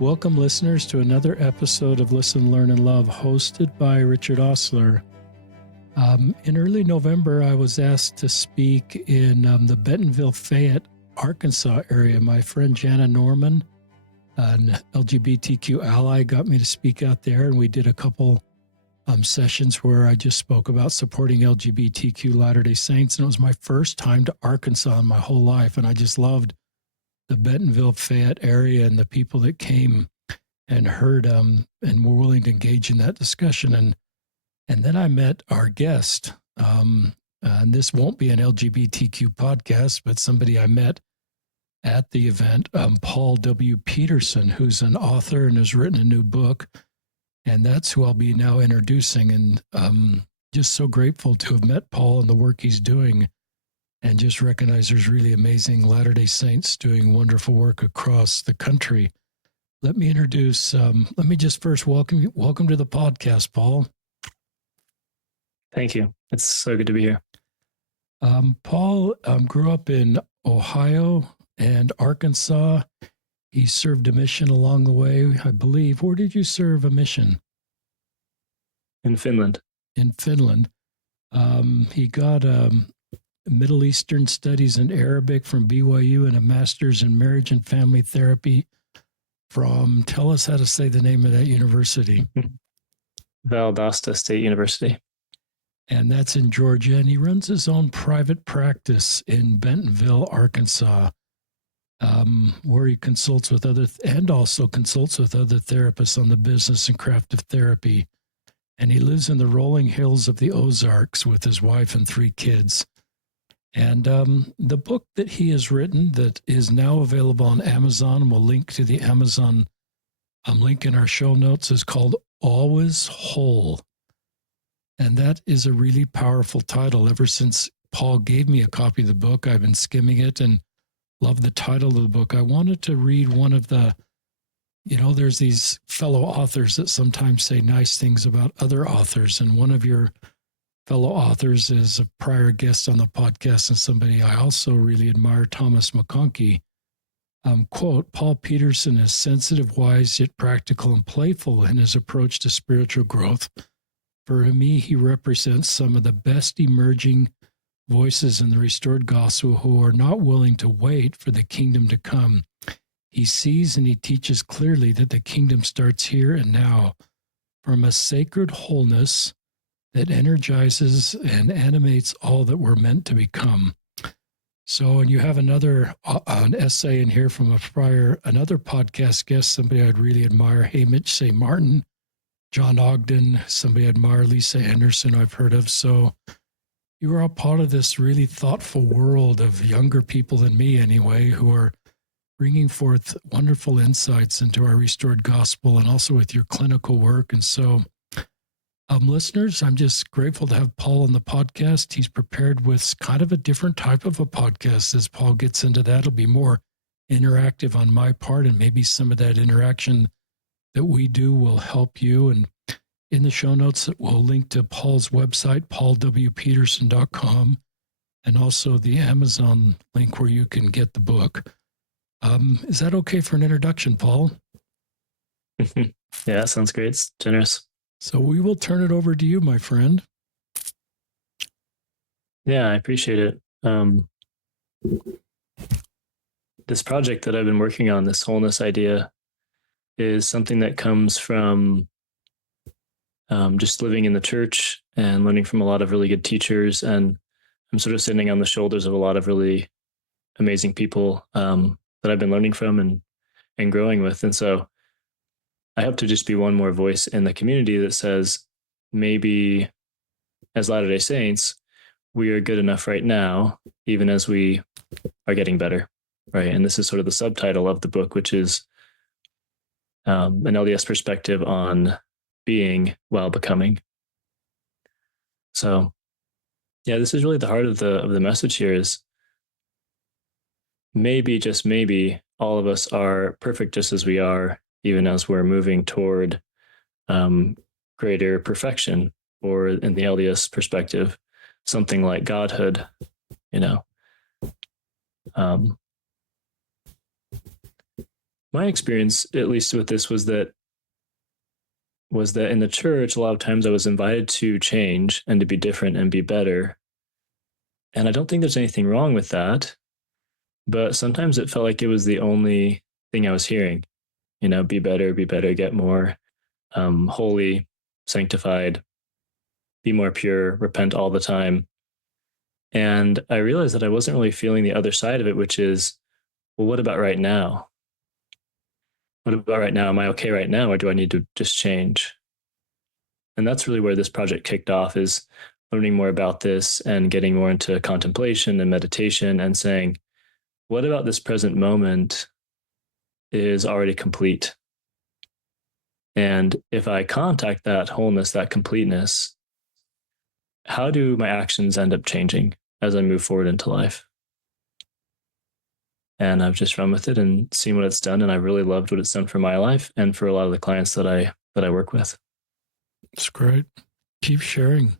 Welcome, listeners, to another episode of Listen, Learn, and Love, hosted by Richard Osler. In early November, I was asked to speak in the Bentonville, Fayette, Arkansas area. My friend Jana Norman, an LGBTQ ally, got me to speak out there, and we did a couple sessions where I just spoke about supporting LGBTQ Latter-day Saints, and it was my first time to Arkansas in my whole life, and I just loved the Bentonville, Fayette area and the people that came and heard and were willing to engage in that discussion. And then I met our guest, and this won't be an LGBTQ podcast, but somebody I met at the event, Paul W. Peterson, who's an author and has written a new book. And that's who I'll be now introducing. And just so grateful to have met Paul and the work he's doing, and just recognize there's really amazing Latter-day Saints doing wonderful work across the country. Let me introduce, let me just first welcome to the podcast, Paul. Thank you. It's so good to be here. Paul grew up in Ohio and Arkansas. He served a mission along the way, I believe. Where did you serve a mission? In Finland. In Finland. He got Middle Eastern Studies and Arabic from BYU and a master's in marriage and family therapy from, tell us how to say the name of that university. Valdosta State University. And that's in Georgia. And he runs his own private practice in Bentonville, Arkansas, where he consults with also consults with other therapists on the business and craft of therapy. And he lives in the rolling hills of the Ozarks with his wife and 3 kids. And the book that he has written that is now available on Amazon, we'll link to the Amazon link in our show notes, is called Always Whole. And that is a really powerful title. Ever since Paul gave me a copy of the book, I've been skimming it and love the title of the book. I wanted to read one of the, there's these fellow authors that sometimes say nice things about other authors. And one of your fellow authors is a prior guest on the podcast and somebody I also really admire, Thomas McConkie. Quote, Paul Peterson is sensitive, wise, yet practical and playful in his approach to spiritual growth. For me, he represents some of the best emerging voices in the restored gospel who are not willing to wait for the kingdom to come. He sees and he teaches clearly that the kingdom starts here and now, from a sacred wholeness that energizes and animates all that we're meant to become. So, and you have another an essay in here from another podcast guest, somebody I'd really admire, Hamish St. Martin, John Ogden, somebody I admire, Lisa Anderson, I've heard of. So you are all part of this really thoughtful world of younger people than me anyway, who are bringing forth wonderful insights into our restored gospel and also with your clinical work. And so, listeners, I'm just grateful to have Paul on the podcast. He's prepared with kind of a different type of a podcast. As Paul gets into that, it'll be more interactive on my part, and maybe some of that interaction that we do will help you. And in the show notes, we'll link to Paul's website, paulwpeterson.com, and also the Amazon link where you can get the book. Is that okay for an introduction, Paul? Yeah, sounds great. It's generous. So we will turn it over to you, my friend. Yeah, I appreciate it. This project that I've been working on, this wholeness idea, is something that comes from just living in the church and learning from a lot of really good teachers. And I'm sort of sitting on the shoulders of a lot of really amazing people that I've been learning from and growing with. And so I hope to just be one more voice in the community that says, maybe as Latter-day Saints, we are good enough right now, even as we are getting better, right? And this is sort of the subtitle of the book, which is an LDS perspective on being while becoming. So, yeah, this is really the heart of the message here is maybe, just maybe, all of us are perfect just as we are, even as we're moving toward greater perfection, or in the LDS perspective, something like godhood, my experience, at least with this, was that in the church, a lot of times I was invited to change and to be different and be better. And I don't think there's anything wrong with that. But sometimes it felt like it was the only thing I was hearing, be better, get more holy, sanctified, be more pure, repent all the time. And I realized that I wasn't really feeling the other side of it, which is, well, what about right now? What about right now? Am I okay right now, or do I need to just change? And that's really where this project kicked off, is learning more about this and getting more into contemplation and meditation and saying, what about this present moment is already complete? And if I contact that wholeness, that completeness, how do my actions end up changing as I move forward into life? And I've just run with it and seen what it's done. And I really loved what it's done for my life and for a lot of the clients that I work with. It's great. Keep sharing.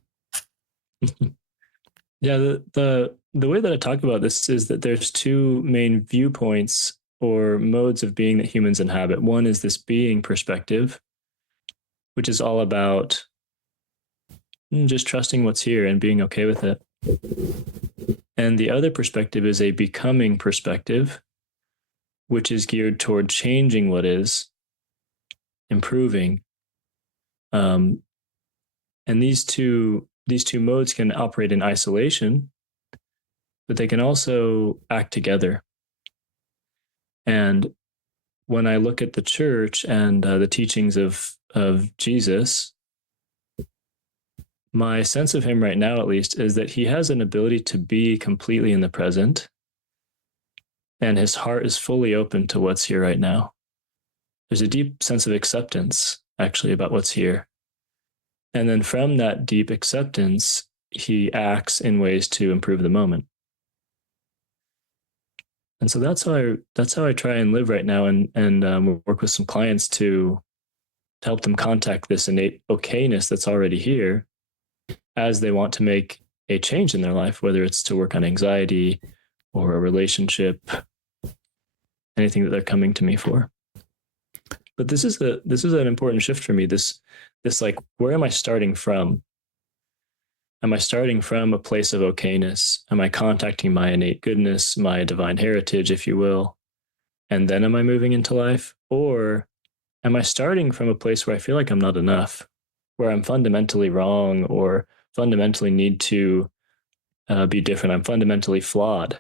Yeah, the way that I talk about this is that there's two main viewpoints or modes of being that humans inhabit. One is this being perspective, which is all about just trusting what's here and being okay with it. And the other perspective is a becoming perspective, which is geared toward changing what is, improving. And these two modes can operate in isolation, but they can also act together. And when I look at the church and the teachings of Jesus, my sense of him right now, at least, is that he has an ability to be completely in the present, and his heart is fully open to what's here right now. There's a deep sense of acceptance, actually, about what's here. And then from that deep acceptance, he acts in ways to improve the moment. And so that's how I try and live right now, and work with some clients to help them contact this innate okayness that's already here as they want to make a change in their life, whether it's to work on anxiety or a relationship, anything that they're coming to me for. But this is an important shift for me. This like, where am I starting from? Am I starting from a place of okayness? Am I contacting my innate goodness, my divine heritage, if you will? And then am I moving into life? Or am I starting from a place where I feel like I'm not enough, where I'm fundamentally wrong or fundamentally need to be different? I'm fundamentally flawed.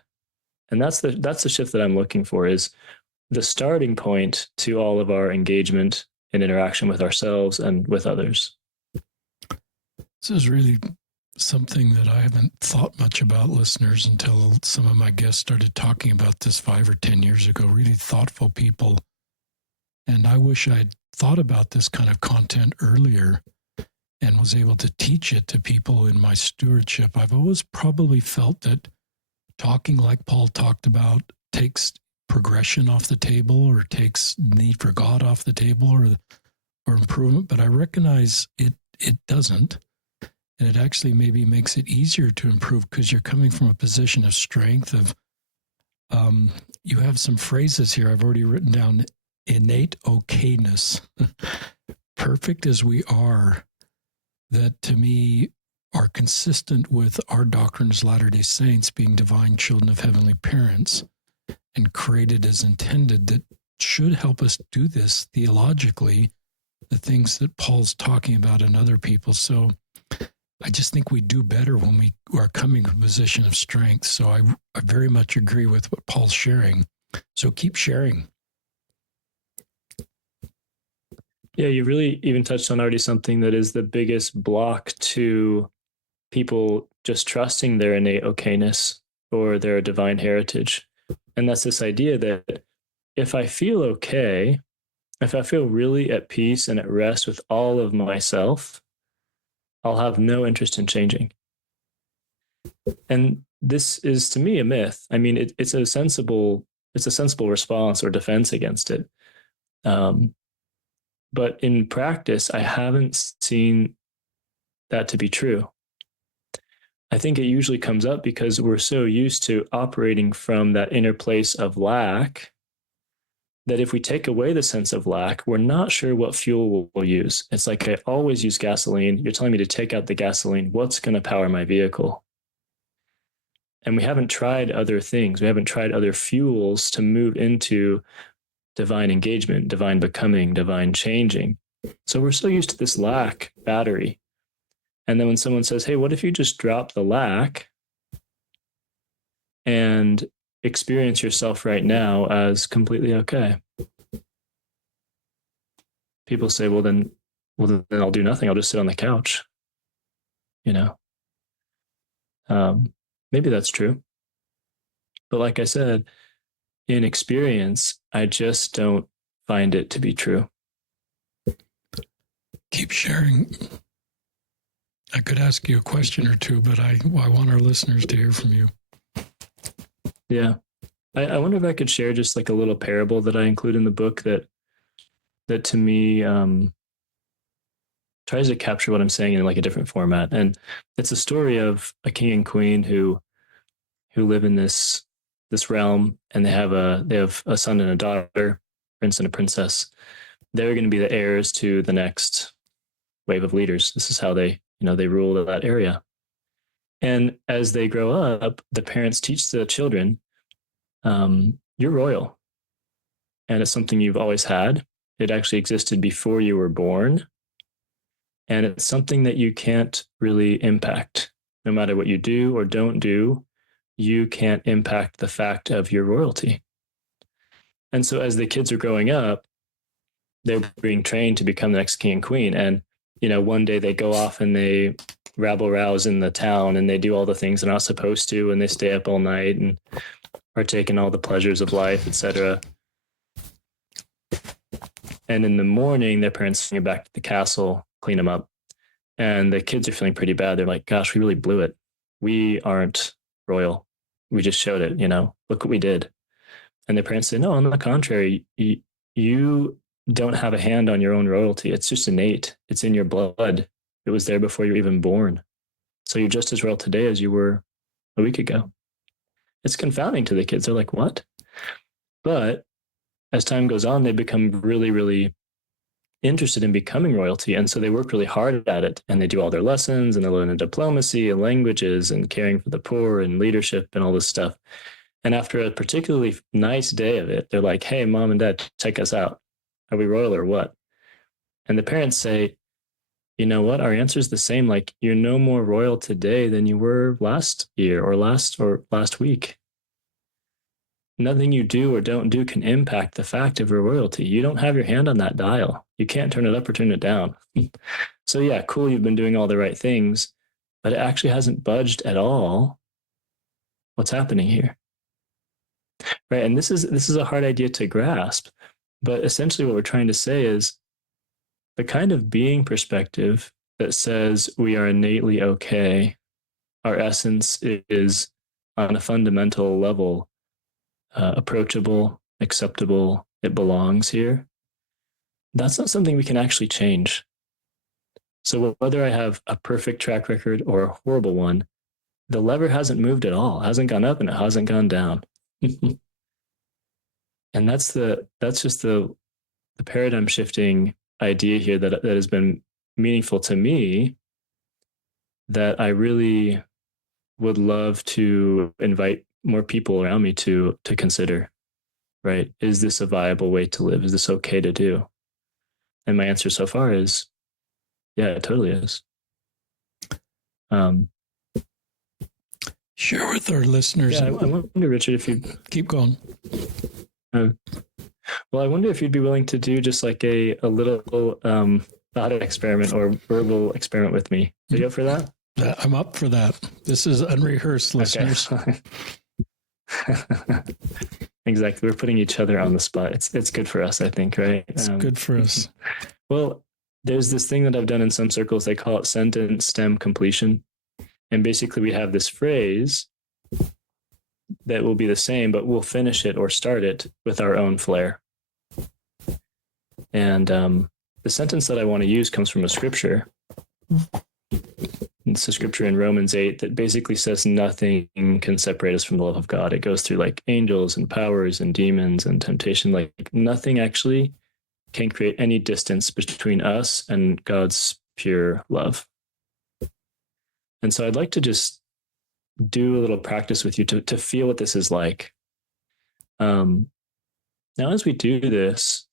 And that's the shift that I'm looking for, is the starting point to all of our engagement and interaction with ourselves and with others. This is really something that I haven't thought much about, listeners, until some of my guests started talking about this 5 or 10 years ago. Really thoughtful people. And I wish I'd thought about this kind of content earlier and was able to teach it to people in my stewardship. I've always probably felt that talking like Paul talked about takes progression off the table, or takes need for God off the table, or improvement. But I recognize it doesn't. And it actually maybe makes it easier to improve, because you're coming from a position of strength. You have some phrases here I've already written down. Innate okayness, perfect as we are, that to me are consistent with our doctrine as Latter-day Saints, being divine children of heavenly parents and created as intended, that should help us do this theologically, the things that Paul's talking about in other people. So I just think we do better when we are coming from a position of strength. So I very much agree with what Paul's sharing. So keep sharing. Yeah, you really even touched on already something that is the biggest block to people just trusting their innate okayness or their divine heritage. And that's this idea that if I feel okay, if I feel really at peace and at rest with all of myself, I'll have no interest in changing. And this is, to me, a myth. I mean, it's a sensible response or defense against it. But in practice, I haven't seen that to be true. I think it usually comes up because we're so used to operating from that inner place of lack that if we take away the sense of lack, we're not sure what fuel we'll use. It's like, I always use gasoline. You're telling me to take out the gasoline. What's going to power my vehicle? And we haven't tried other things. We haven't tried other fuels to move into divine engagement, divine becoming, divine changing. So we're so used to this lack battery. And then when someone says, hey, what if you just drop the lack and experience yourself right now as completely okay? People say, well, then I'll do nothing. I'll just sit on the couch. Maybe that's true. But like I said, in experience, I just don't find it to be true. Keep sharing. I could ask you a question or two, but I want our listeners to hear from you. Yeah. I wonder if I could share just like a little parable that I include in the book that to me tries to capture what I'm saying in like a different format. And it's a story of a king and queen who live in this realm, and they have a son and a daughter, prince and a princess. They're going to be the heirs to the next wave of leaders. This is how they rule that area. And as they grow up, the parents teach the children, you're royal. And it's something you've always had. It actually existed before you were born. And it's something that you can't really impact. No matter what you do or don't do, you can't impact the fact of your royalty. And so as the kids are growing up, they're being trained to become the next king and queen. And, one day they go off and they rabble rouse in the town and they do all the things they're not supposed to, and they stay up all night and partake in all the pleasures of life, etc. And in the morning, their parents bring them back to the castle, clean them up. And the kids are feeling pretty bad. They're like, gosh, we really blew it. We aren't royal. We just showed it, look what we did. And the parents say, no, on the contrary, you don't have a hand on your own royalty. It's just innate. It's in your blood. It was there before you were even born. So you're just as royal today as you were a week ago. It's confounding to the kids. They're like, what? But as time goes on, they become really, really interested in becoming royalty. And so they work really hard at it, and they do all their lessons, and they learn diplomacy and languages and caring for the poor and leadership and all this stuff. And after a particularly nice day of it, they're like, hey, mom and dad, check us out. Are we royal or what? And the parents say, you know what? Our answer is the same. Like, you're no more royal today than you were last year or last week. Nothing you do or don't do can impact the fact of your royalty. You don't have your hand on that dial. You can't turn it up or turn it down. So yeah, cool, you've been doing all the right things, but it actually hasn't budged at all. What's happening here? Right. And this is a hard idea to grasp, but essentially what we're trying to say is the kind of being perspective that says we are innately okay. Our essence is on a fundamental level approachable, acceptable, it belongs here. That's not something we can actually change. So whether I have a perfect track record or a horrible one, the lever hasn't moved at all. It hasn't gone up and it hasn't gone down. And that's just the paradigm shifting idea here that has been meaningful to me, that I really would love to invite more people around me to consider, right? Is this a viable way to live? Is this okay to do? And my answer so far is, yeah, it totally is. Share with our listeners. Yeah, I wonder, Richard, if you keep going. Well, I wonder if you'd be willing to do just like a little thought experiment or verbal experiment with me. Are you up for that? I'm up for that. This is unrehearsed, listeners. Okay. Exactly. We're putting each other on the spot. It's good for us, I think, right? It's good for us. Well, there's this thing that I've done in some circles. They call it sentence stem completion. And basically we have this phrase that will be the same, but we'll finish it or start it with our own flair. And the sentence that I want to use comes from a scripture. It's a scripture in Romans 8 that basically says nothing can separate us from the love of God. It goes through like angels and powers and demons and temptation. Like nothing actually can create any distance between us and God's pure love. And so I'd like to just do a little practice with you to feel what this is like. Now, as we do this,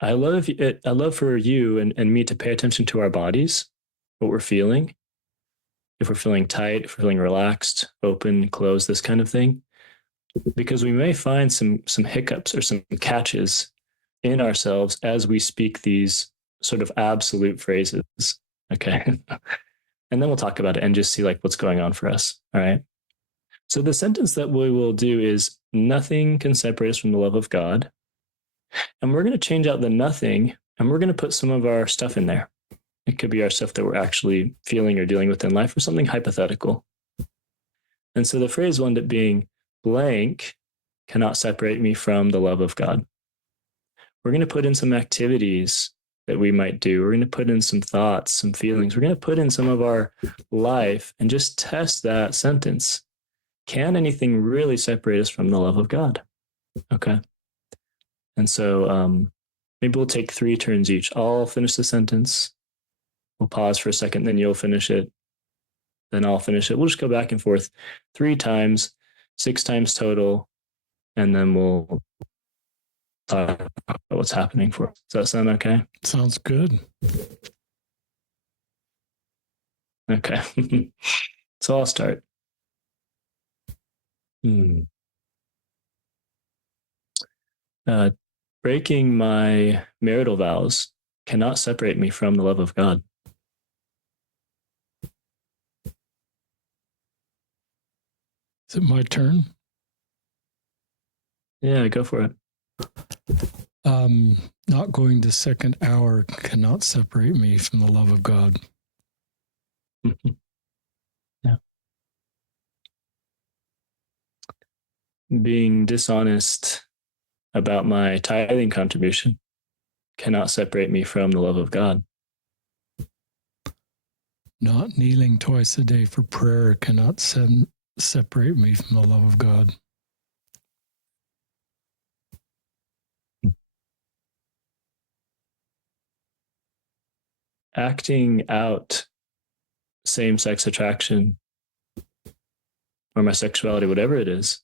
I love for you and me to pay attention to our bodies, what we're feeling. If we're feeling tight, if we're feeling relaxed, open, closed, this kind of thing, because we may find some hiccups or some catches in ourselves as we speak these sort of absolute phrases. Okay. And then we'll talk about it and just see like what's going on for us. All right. So the sentence that we will do is nothing can separate us from the love of God. And we're going to change out the nothing and we're going to put some of our stuff in there. It could be our stuff that we're actually feeling or dealing with in life or something hypothetical. And so the phrase will end up being blank cannot separate me from the love of God. We're going to put in some activities that we might do. We're going to put in some thoughts, some feelings. We're going to put in some of our life and just test that sentence. Can anything really separate us from the love of God? Okay. And so maybe we'll take 3 turns each. I'll finish the sentence. We'll pause for a second, then you'll finish it. Then I'll finish it. We'll just go back and forth 3 times, 6 times total, and then we'll talk about what's happening for us. Does that sound okay? Sounds good. Okay. So I'll start. Breaking my marital vows cannot separate me from the love of God. Is it my turn? Yeah, go for it. Not going to second hour cannot separate me from the love of God. Yeah. Being dishonest about my tithing contribution cannot separate me from the love of God. Not kneeling twice a day for prayer cannot separate me from the love of God. Acting out same-sex attraction or my sexuality, whatever it is,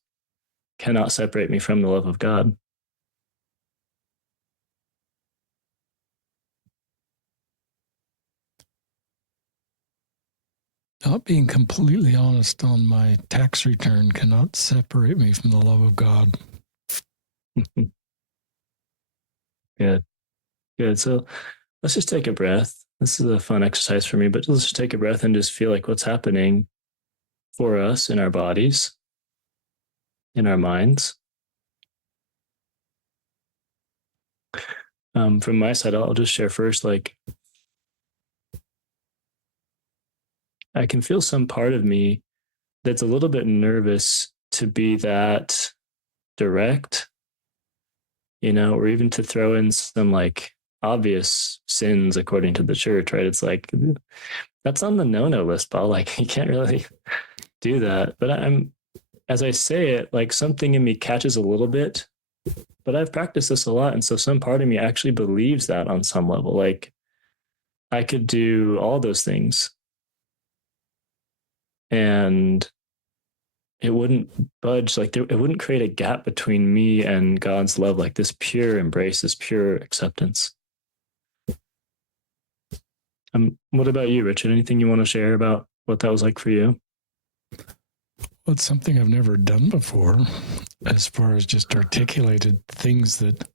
cannot separate me from the love of God. Not being completely honest on my tax return cannot separate me from the love of God. Good. Good. So let's just take a breath. This is a fun exercise for me, but let's just take a breath and just feel like what's happening for us in our bodies, in our minds. From my side, I'll just share first, like, I can feel some part of me that's a little bit nervous to be that direct, or even to throw in some like obvious sins according to the church, right? It's like, that's on the no-no list, Paul. Like, you can't really do that. But as I say it, like something in me catches a little bit, but I've practiced this a lot. And so some part of me actually believes that on some level, like I could do all those things and it wouldn't budge, like it wouldn't create a gap between me and God's love, like this pure embrace, this pure acceptance. What about you, Richard? Anything you want to share about what that was like for you? Well, it's something I've never done before, as far as just articulated things that,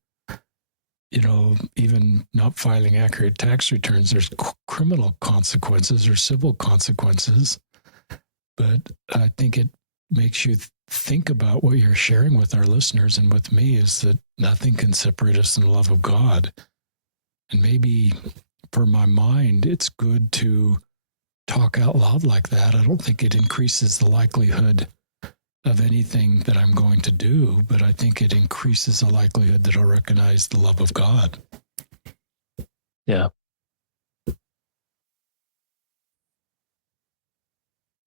even not filing accurate tax returns, there's criminal consequences or civil consequences. But I think it makes you think about what you're sharing with our listeners and with me is that nothing can separate us from the love of God. And maybe for my mind, it's good to talk out loud like that. I don't think it increases the likelihood of anything that I'm going to do, but I think it increases the likelihood that I'll recognize the love of God. Yeah.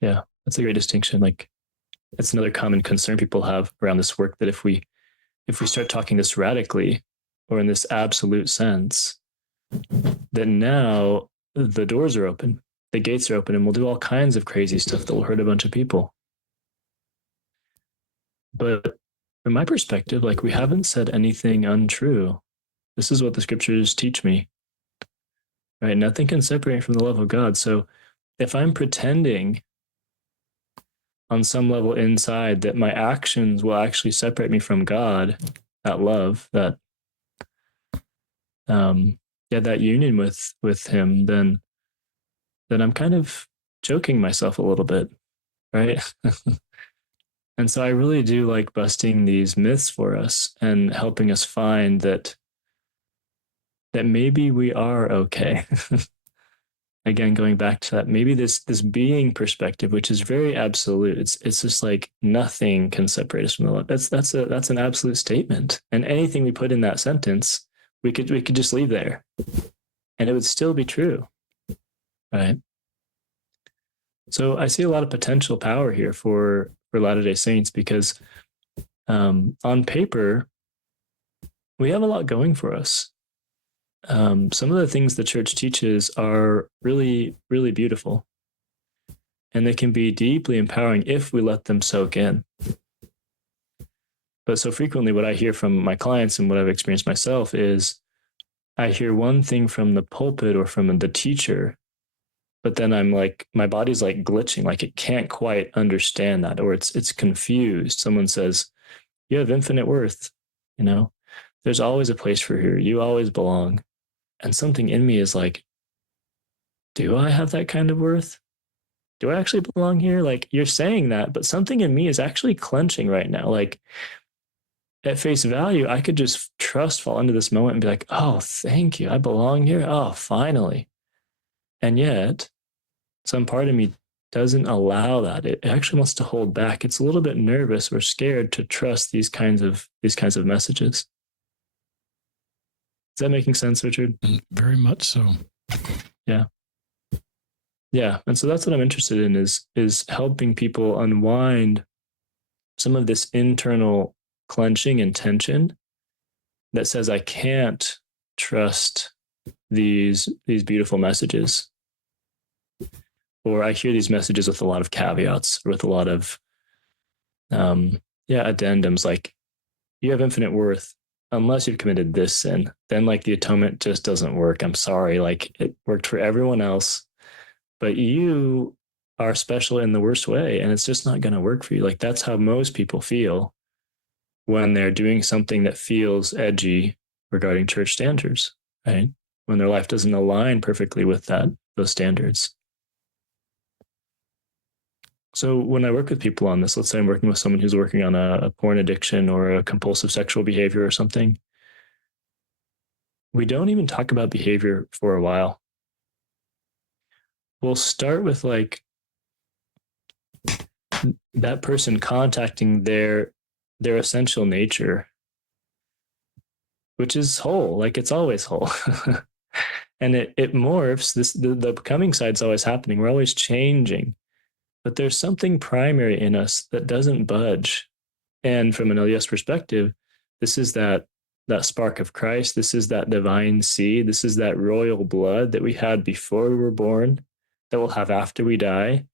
Yeah, that's a great distinction. Like, it's another common concern people have around this work, that if we start talking this radically or in this absolute sense, then now the doors are open, the gates are open, and we'll do all kinds of crazy stuff that will hurt a bunch of people. But from my perspective, like, we haven't said anything untrue. This is what the scriptures teach me, right? Nothing can separate from the love of God. So if I'm pretending on some level inside that my actions will actually separate me from God, that love, that union with Him, then I'm kind of joking myself a little bit, right? And so I really do like busting these myths for us and helping us find that maybe we are okay. Again, going back to that, maybe this being perspective, which is very absolute. It's just like nothing can separate us from the love. That's an absolute statement. And anything we put in that sentence, we could just leave there, and it would still be true, right? So I see a lot of potential power here for Latter-day Saints, because on paper we have a lot going for us. Some of the things the church teaches are really, really beautiful, and they can be deeply empowering if we let them soak in. But so frequently, what I hear from my clients and what I've experienced myself is I hear one thing from the pulpit or from the teacher, but then I'm like, my body's like glitching, like it can't quite understand that, or it's confused. Someone says, "You have infinite worth, you know, there's always a place for you. You always belong." And something in me is like, do I have that kind of worth? Do I actually belong here? Like, you're saying that, but something in me is actually clenching right now. Like, at face value, I could just trust fall into this moment and be like, oh, thank you. I belong here. Oh, finally. And yet, some part of me doesn't allow that. It actually wants to hold back. It's a little bit nervous or scared to trust these kinds of messages. Is that making sense, Richard? Very much so. Yeah. Yeah. And so that's what I'm interested in, is helping people unwind some of this internal clenching and tension that says I can't trust these beautiful messages. Or I hear these messages with a lot of caveats, or with a lot of addendums, like, you have infinite worth unless you've committed this sin. Then, like, the atonement just doesn't work. I'm sorry. Like, it worked for everyone else, but you are special in the worst way, and it's just not going to work for you. Like, that's how most people feel when they're doing something that feels edgy regarding church standards, right? When their life doesn't align perfectly with those standards. So when I work with people on this, let's say I'm working with someone who's working on a porn addiction or a compulsive sexual behavior or something, we don't even talk about behavior for a while. We'll start with like that person contacting their essential nature, which is whole, like it's always whole. And it morphs. The becoming side's always happening. We're always changing. But there's something primary in us that doesn't budge. And from an LDS perspective, this is that spark of Christ. This is that divine seed. This is that royal blood that we had before we were born, that we'll have after we die,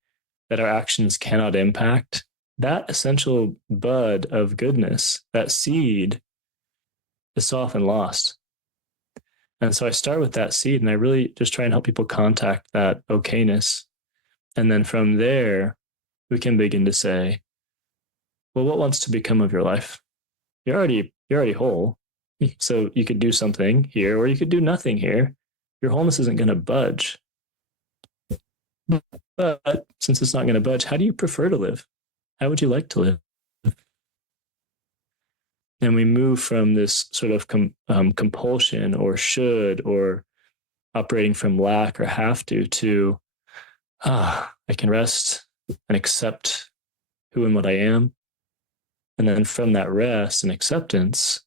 that our actions cannot impact. That essential bud of goodness, that seed, is so often lost. And so I start with that seed, and I really just try and help people contact that okayness. And then from there, we can begin to say, well, what wants to become of your life? You're already whole. So you could do something here, or you could do nothing here. Your wholeness isn't going to budge. But since it's not going to budge, how do you prefer to live? How would you like to live? And we move from this sort of compulsion or should, or operating from lack or have to I can rest and accept who and what I am. And then from that rest and acceptance,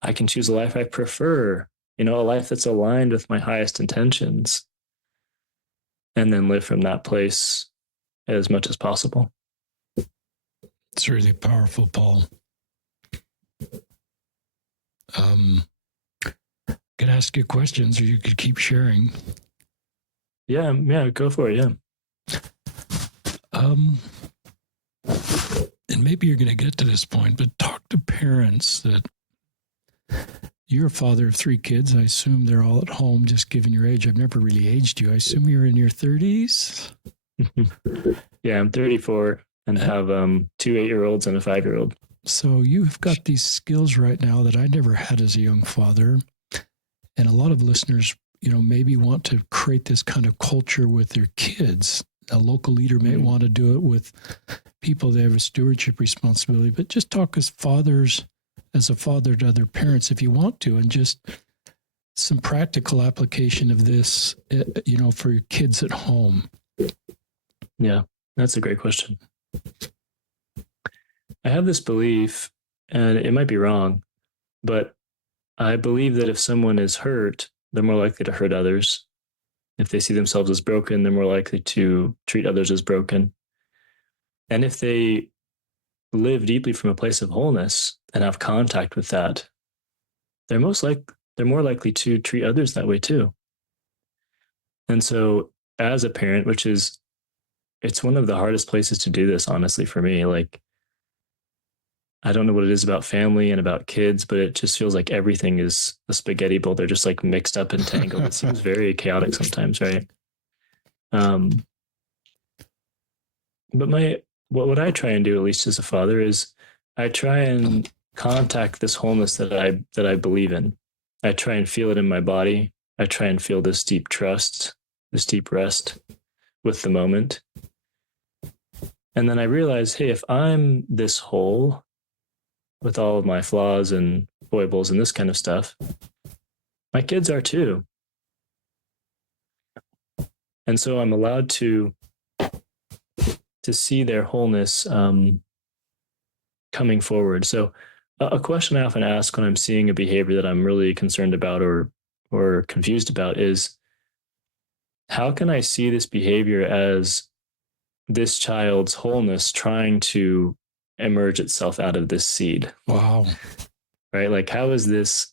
I can choose a life I prefer, a life that's aligned with my highest intentions, and then live from that place as much as possible. It's really powerful, Paul. Can ask you questions, or you could keep sharing. Yeah, go for it. Yeah. And maybe you're going to get to this point, but talk to parents that you're a father of 3 kids. I assume they're all at home, just given your age. I've never really aged you. I assume you're in your 30s. Yeah, I'm 34 and have 2 8-year-olds and a 5-year-old. So you've got these skills right now that I never had as a young father. And a lot of listeners, maybe want to create this kind of culture with their kids. A local leader may want to do it with people they have a stewardship responsibility, but just talk as fathers, as a father to other parents if you want to, and just some practical application of this, for your kids at home. Yeah, that's a great question. I have this belief, and it might be wrong, but I believe that if someone is hurt, they're more likely to hurt others. If they see themselves as broken, they're more likely to treat others as broken. And if they live deeply from a place of wholeness and have contact with that, they're more likely to treat others that way too. And so as a parent, it's one of the hardest places to do this, honestly, for me. Like, I don't know what it is about family and about kids, but it just feels like everything is a spaghetti bowl. They're just like mixed up and tangled. It seems very chaotic sometimes, right? But what I try and do, at least as a father, is I try and contact this wholeness that I believe in. I try and feel it in my body. I try and feel this deep trust, this deep rest with the moment. And then I realize, hey, if I'm this whole with all of my flaws and foibles and this kind of stuff, my kids are too. And so I'm allowed to see their wholeness coming forward. So a question I often ask when I'm seeing a behavior that I'm really concerned about or confused about is, how can I see this behavior as this child's wholeness trying to emerge itself out of this seed? Wow. Right? Like, how is this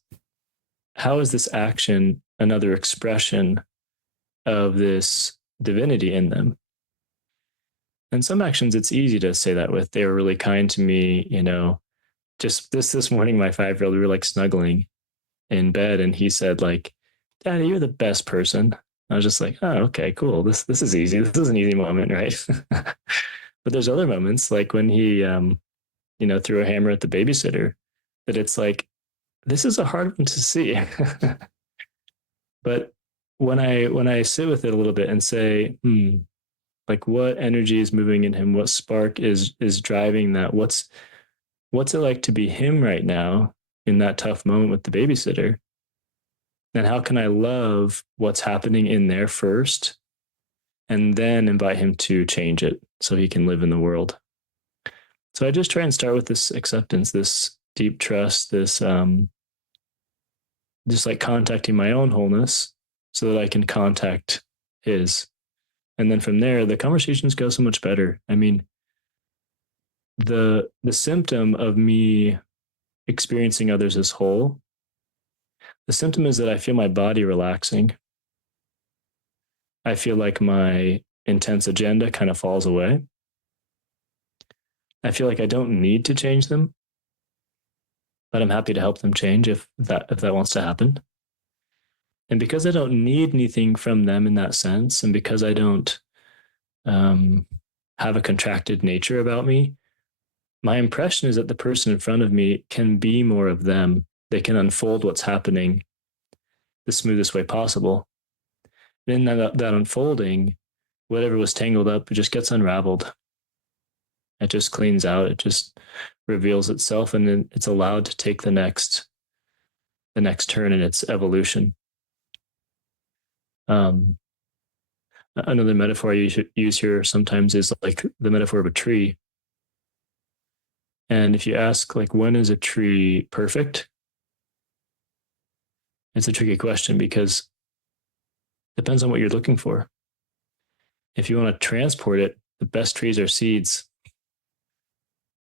action another expression of this divinity in them? And some actions, it's easy to say that with. They were really kind to me, just this morning, my 5-year-old, we were like snuggling in bed, and he said, like, "Daddy, you're the best person." I was just like, "Oh, okay, cool. This is easy. This is an easy moment, right?" But there's other moments, like when he threw a hammer at the babysitter, that it's like, this is a hard one to see. But when I sit with it a little bit and say, like, what energy is moving in him? What spark is driving that? What's it like to be him right now in that tough moment with the babysitter? And how can I love what's happening in there first, and then invite him to change it so he can live in the world? So I just try and start with this acceptance, this deep trust, this just like contacting my own wholeness so that I can contact his. And then from there, the conversations go so much better. I mean, the symptom of me experiencing others as whole, the symptom is that I feel my body relaxing. I feel like my intense agenda kind of falls away. I feel like I don't need to change them, but I'm happy to help them change if that wants to happen. And because I don't need anything from them in that sense, and because I don't have a contracted nature about me, my impression is that the person in front of me can be more of them. They can unfold what's happening the smoothest way possible. And in that unfolding, whatever was tangled up, it just gets unraveled. It just cleans out. It just reveals itself, and then it's allowed to take the next turn in its evolution. Another metaphor I use here sometimes is like the metaphor of a tree. And if you ask, like, when is a tree perfect? It's a tricky question because it depends on what you're looking for. If you want to transport it the best trees are seeds,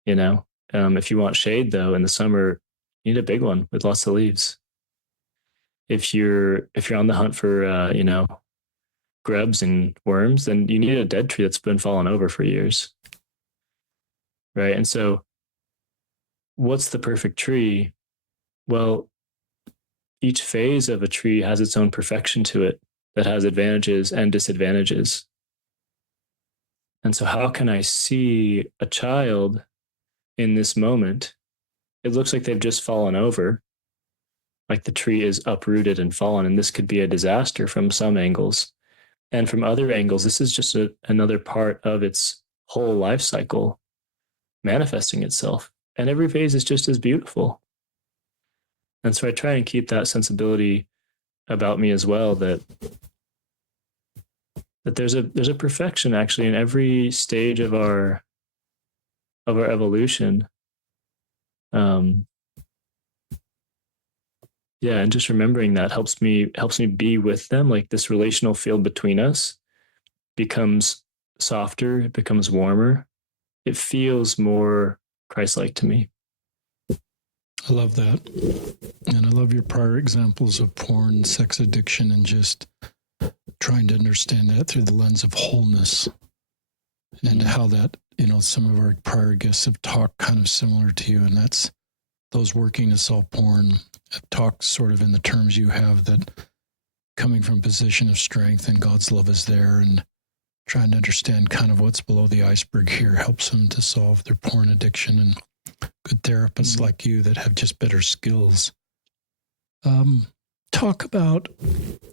you know. If you want shade though in the summer, you need a big one with lots of leaves. If you're on the hunt for grubs and worms, then you need a dead tree that's been fallen over for years, right? And so what's the perfect tree? Well, each phase of a tree has its own perfection to it that has advantages and disadvantages. And so how can I see a child in this moment? It looks like they've just fallen over, like the tree is uprooted and fallen, and this could be a disaster from some angles. And from other angles, this is just another part of its whole life cycle manifesting itself. And every phase is just as beautiful. And so I try and keep that sensibility about me as well, that there's a perfection actually in every stage of our evolution. Yeah, and just remembering that helps me be with them. Like this relational field between us becomes softer, it becomes warmer, it feels more Christ-like to me. I love that. And I love your prior examples of porn, sex addiction, and just trying to understand that through the lens of wholeness, and how that, some of our prior guests have talked kind of similar to you, and that's those working to solve porn have talked sort of in the terms you have, that coming from a position of strength and God's love is there, and trying to understand kind of what's below the iceberg here helps them to solve their porn addiction, and good therapists like you that have just better skills. Talk about,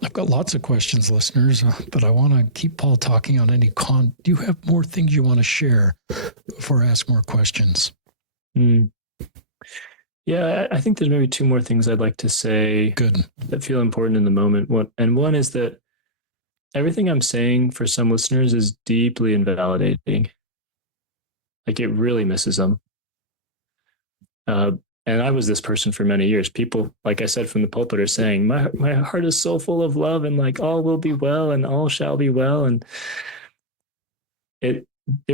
I've got lots of questions, listeners, but I want to keep Paul talking on any do you have more things you want to share before I ask more questions? Yeah, I think there's maybe two more things I'd like to say. Good. That feel important in the moment. One is that everything I'm saying for some listeners is deeply invalidating. Like it really misses them. And I was this person for many years. People, like I said, from the pulpit are saying, my heart is so full of love and like all will be well and all shall be well. And they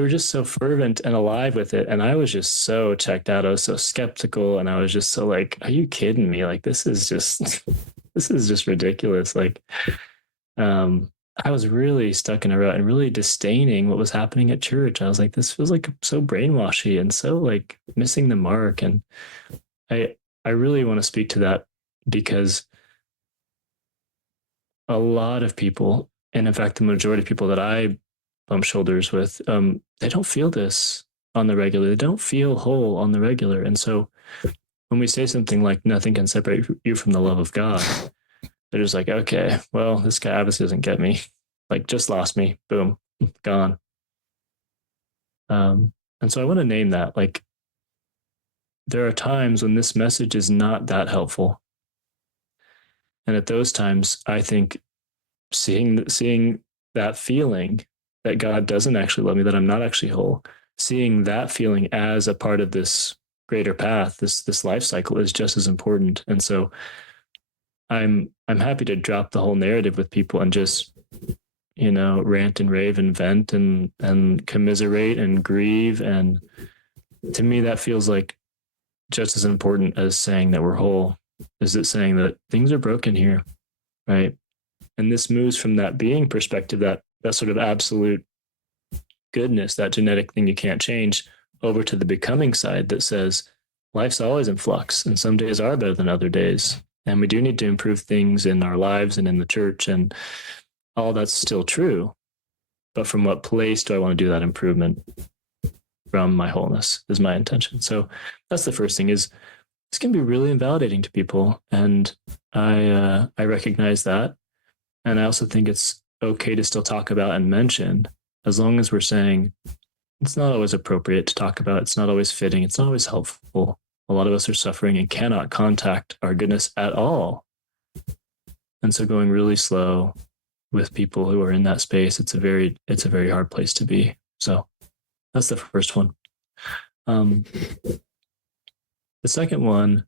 were just so fervent and alive with it. And I was just so checked out. I was so skeptical. And I was just so like, are you kidding me? Like, this is just ridiculous. Like, I was really stuck in a rut and really disdaining what was happening at church. I was like, this feels like so brainwashy and so like missing the mark. And I really want to speak to that, because a lot of people, and in fact, the majority of people that I bump shoulders with, they don't feel this on the regular. They don't feel whole on the regular. And so when we say something like nothing can separate you from the love of God, they're just like, okay, well, this guy obviously doesn't get me. Like, just lost me. Boom, gone. And so I want to name that. Like, there are times when this message is not that helpful. And at those times, I think seeing that feeling that God doesn't actually love me, that I'm not actually whole, seeing that feeling as a part of this greater path, this life cycle, is just as important. And so I'm happy to drop the whole narrative with people and just, rant and rave and vent and commiserate and grieve. And to me, that feels like just as important as saying that we're whole. Is it saying that things are broken here, right? And this moves from that being perspective, that sort of absolute goodness, that genetic thing you can't change, over to the becoming side that says life's always in flux and some days are better than other days. And we do need to improve things in our lives and in the church, and all that's still true. But from what place do I want to do that improvement? From my wholeness is my intention. So that's the first thing. Is this can be really invalidating to people, and I recognize that, and I also think it's okay to still talk about and mention, as long as we're saying it's not always appropriate to talk about, it's not always fitting, it's not always helpful. A lot of us are suffering and cannot contact our goodness at all. And so going really slow with people who are in that space, it's a very hard place to be. So that's the first one. The second one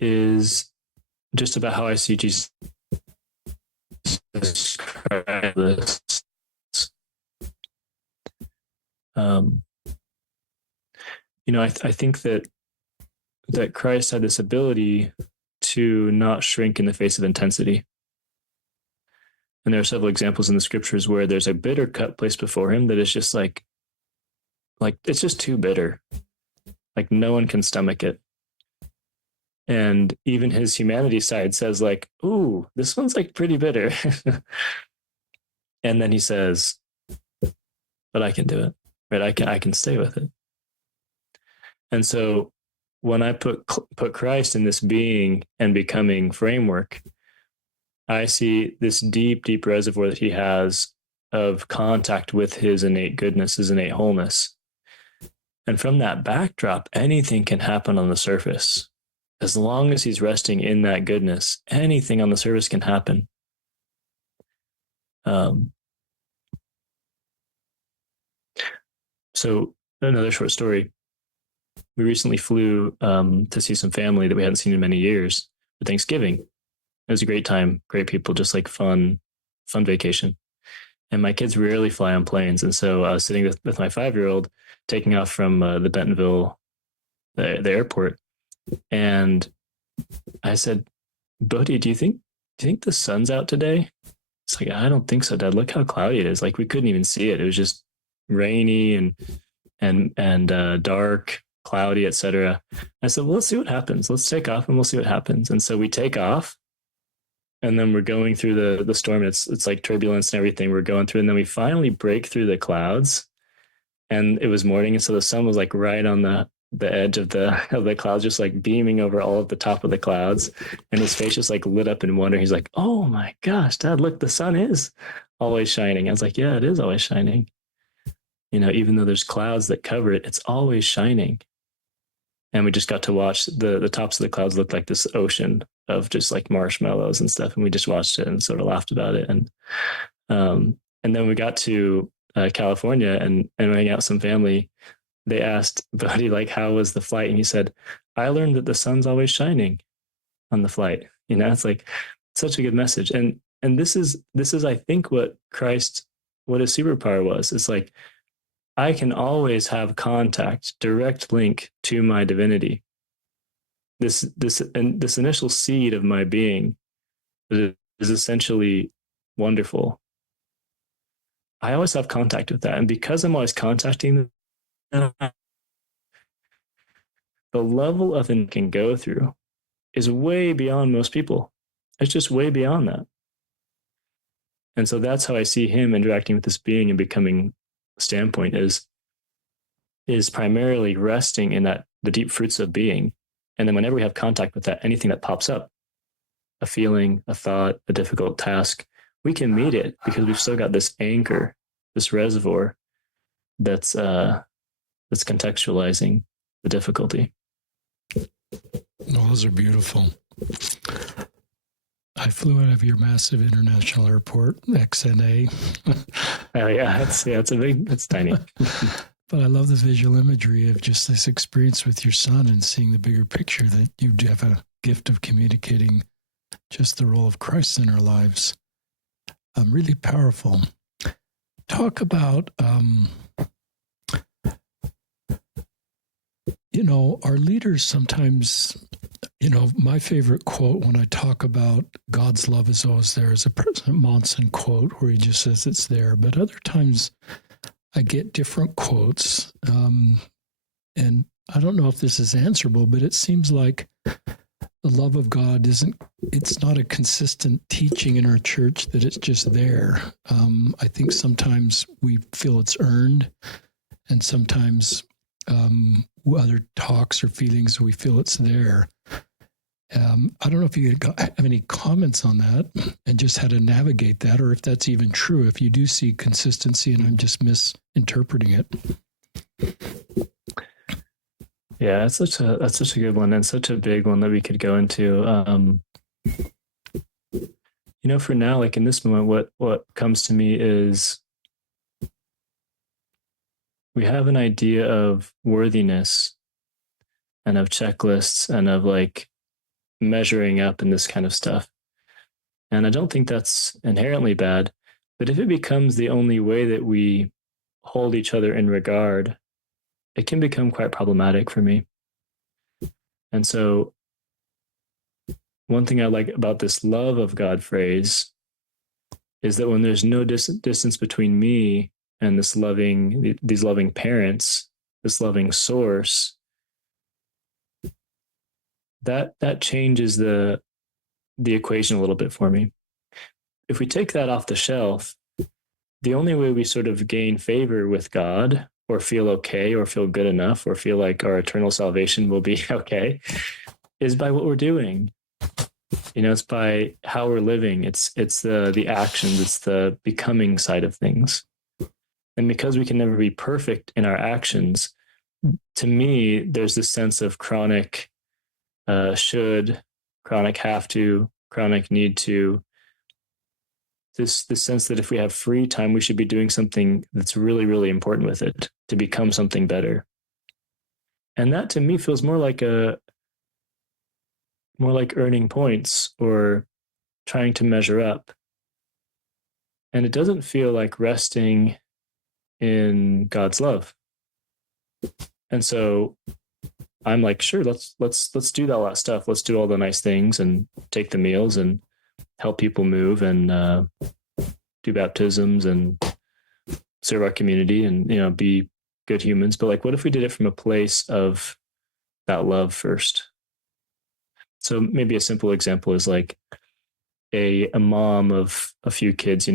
is just about how I see Jesus Christ. um, I think that Christ had this ability to not shrink in the face of intensity. And there are several examples in the scriptures where there's a bitter cup placed before him that is just like it's just too bitter. Like no one can stomach it. And even his humanity side says like, ooh, this one's like pretty bitter. And then he says, but I can do it. Right? I can stay with it. And so when I put Christ in this being and becoming framework, I see this deep, deep reservoir that he has of contact with his innate goodness, his innate wholeness. And from that backdrop, anything can happen on the surface. As long as he's resting in that goodness, anything on the surface can happen. So another short story. We recently flew to see some family that we hadn't seen in many years for Thanksgiving. It was a great time, great people, just like fun vacation. And my kids rarely fly on planes. And so I was sitting with my 5-year-old taking off from the Bentonville, the airport. And I said, Bodhi, do you think the sun's out today? It's like, I don't think so, Dad. Look how cloudy it is. Like we couldn't even see it. It was just rainy and dark, cloudy, etc. I said, well, let's see what happens. Let's take off and we'll see what happens. And so we take off. And then we're going through the storm. It's like turbulence and everything we're going through. And then we finally break through the clouds. And it was morning. And so the sun was like right on the edge of the clouds, just like beaming over all of the top of the clouds. And his face just like lit up in wonder. He's like, oh my gosh, Dad, look, the sun is always shining. I was like, yeah, it is always shining. Even though there's clouds that cover it, it's always shining. And we just got to watch the tops of the clouds look like this ocean of just like marshmallows and stuff. And we just watched it and sort of laughed about it. And then we got to California and hang out with some family. They asked Buddy, like, how was the flight? And he said, I learned that the sun's always shining on the flight. It's like such a good message. And this is, I think, what his superpower was. It's like, I can always have contact, direct link to my divinity. This initial seed of my being is essentially wonderful. I always have contact with that. And because I'm always contacting them, the level of it can go through is way beyond most people. It's just way beyond that. And so that's how I see him interacting with this being and becoming standpoint is primarily resting in the deep fruits of being. And then whenever we have contact with that, anything that pops up, a feeling, a thought, a difficult task, we can meet it because we've still got this anchor, this reservoir that's contextualizing the difficulty. Well, those are beautiful. I flew out of your massive international airport, XNA. Oh yeah, it's tiny. But I love the visual imagery of just this experience with your son and seeing the bigger picture that you have a gift of communicating just the role of Christ in our lives. Really powerful. Talk about, our leaders sometimes, my favorite quote when I talk about God's love is always there is a President Monson quote where he just says it's there. But other times I get different quotes. And I don't know if this is answerable, but it seems like the love of God it's not a consistent teaching in our church that it's just there. I think sometimes we feel it's earned, and sometimes other talks or feelings we feel it's there. I don't know if you have any comments on that and just how to navigate that, or if that's even true, if you do see consistency and I'm just misinterpreting it. Yeah, that's such a good one and such a big one that we could go into. For now, like in this moment, what comes to me is we have an idea of worthiness and of checklists and of like measuring up and this kind of stuff. And I don't think that's inherently bad, but if it becomes the only way that we hold each other in regard, it can become quite problematic for me. And so one thing I like about this love of God phrase is that when there's no distance between me and these loving parents, this loving source, that changes the equation a little bit for me. If we take that off the shelf, the only way we sort of gain favor with God or feel okay or feel good enough or feel like our eternal salvation will be okay is by what we're doing. It's by how we're living. It's the actions. It's the becoming side of things. And because we can never be perfect in our actions, to me, there's this sense of chronic should, chronic have to, chronic need to. This sense that if we have free time, we should be doing something that's really, really important with it to become something better. And that to me feels more like earning points or trying to measure up. And it doesn't feel like resting in God's love. And so I'm like, sure, let's do all that stuff. Let's do all the nice things and take the meals and help people move and do baptisms and serve our community and be good humans. But like, what if we did it from a place of that love first? So maybe a simple example is like a mom of a few kids,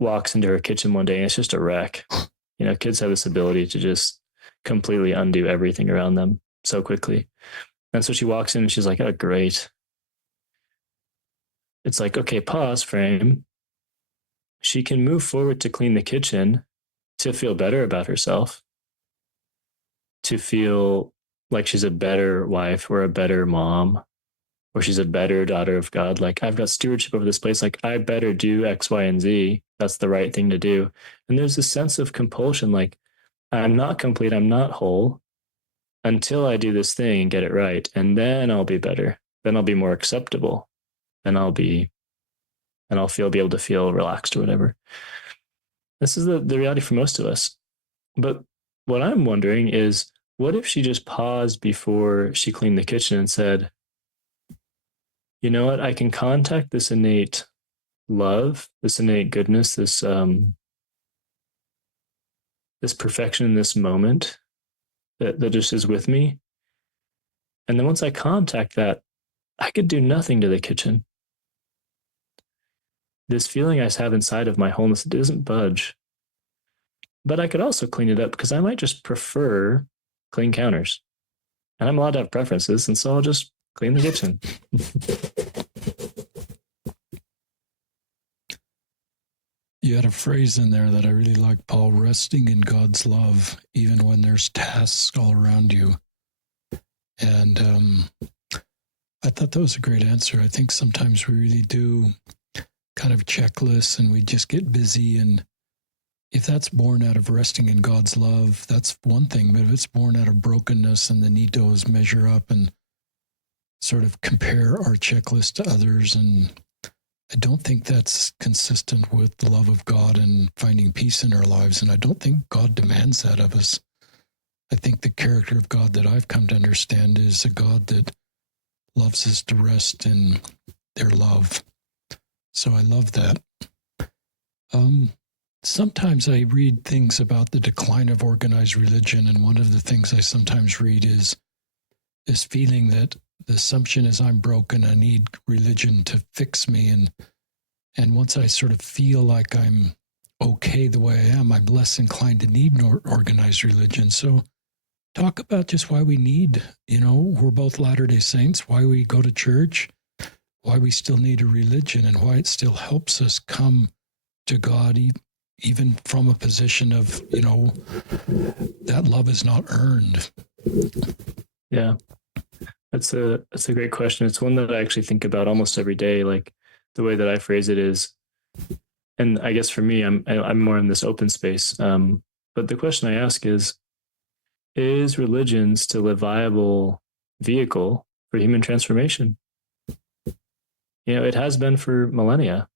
walks into her kitchen one day and it's just a wreck. Kids have this ability to just completely undo everything around them so quickly. And so she walks in and she's like, oh, great. It's like, okay, pause frame. She can move forward to clean the kitchen to feel better about herself, to feel like she's a better wife or a better mom, or she's a better daughter of God. Like, I've got stewardship over this place. Like, I better do X, Y, and Z. That's the right thing to do. And there's this sense of compulsion. Like, I'm not complete. I'm not whole until I do this thing and get it right. And then I'll be better. Then I'll be more acceptable. Then be able to feel relaxed or whatever. This is the reality for most of us. But what I'm wondering is, what if she just paused before she cleaned the kitchen and said, you know what, I can contact this innate love, this innate goodness, this perfection in this moment that just is with me. And then once I contact that, I could do nothing to the kitchen. This feeling I have inside of my wholeness, it doesn't budge. But I could also clean it up because I might just prefer clean counters. And I'm allowed to have preferences, and so I'll just clean the kitchen. You had a phrase in there that I really like, Paul, resting in God's love, even when there's tasks all around you. And I thought that was a great answer. I think sometimes we really do kind of checklists and we just get busy. And if that's born out of resting in God's love, that's one thing. But if it's born out of brokenness and the need to always measure up and sort of compare our checklist to others, and I don't think that's consistent with the love of God and finding peace in our lives. And I don't think God demands that of us. I think the character of God that I've come to understand is a God that loves us to rest in their love. So I love that. Sometimes I read things about the decline of organized religion, and one of the things I sometimes read is this feeling that the assumption is I'm broken, I need religion to fix me, and once I sort of feel like I'm okay the way I am, I'm less inclined to need organized religion. So talk about just why we need, we're both Latter-day Saints, why we go to church, why we still need a religion, and why it still helps us come to God even from a position of, that love is not earned. Yeah. That's a great question. It's one that I actually think about almost every day. Like, the way that I phrase it is, and I guess for me, I'm more in this open space. But the question I ask is religion still a viable vehicle for human transformation? It has been for millennia.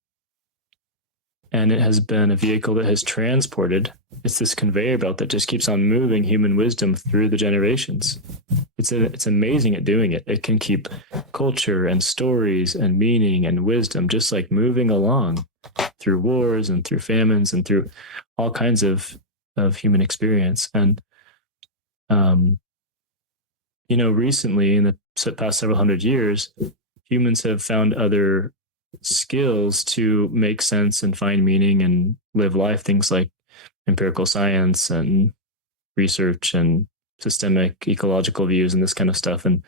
and it has been a vehicle that has transported. It's this conveyor belt that just keeps on moving human wisdom through the generations. It's amazing at doing it. It can keep culture and stories and meaning and wisdom just like moving along through wars and through famines and through all kinds of human experience. And recently in the past several hundred years, humans have found other skills to make sense and find meaning and live life, things like empirical science and research and systemic ecological views and this kind of stuff. And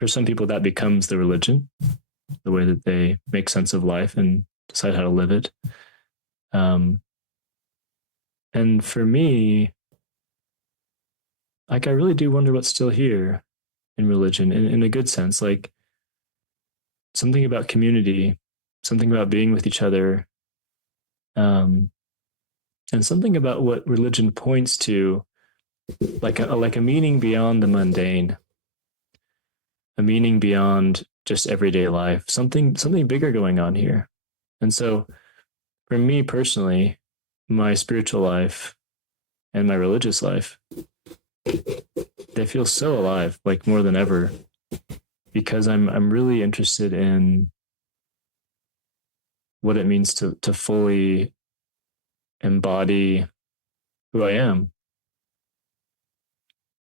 for some people, that becomes the religion, the way that they make sense of life and decide how to live it. And for me, like, I really do wonder what's still here in religion in a good sense, like something about community, something about being with each other, and something about what religion points to, like a meaning beyond the mundane, a meaning beyond just everyday life, something bigger going on here. And so for me personally, my spiritual life and my religious life, they feel so alive, like more than ever, because I'm really interested in what it means to fully embody who I am.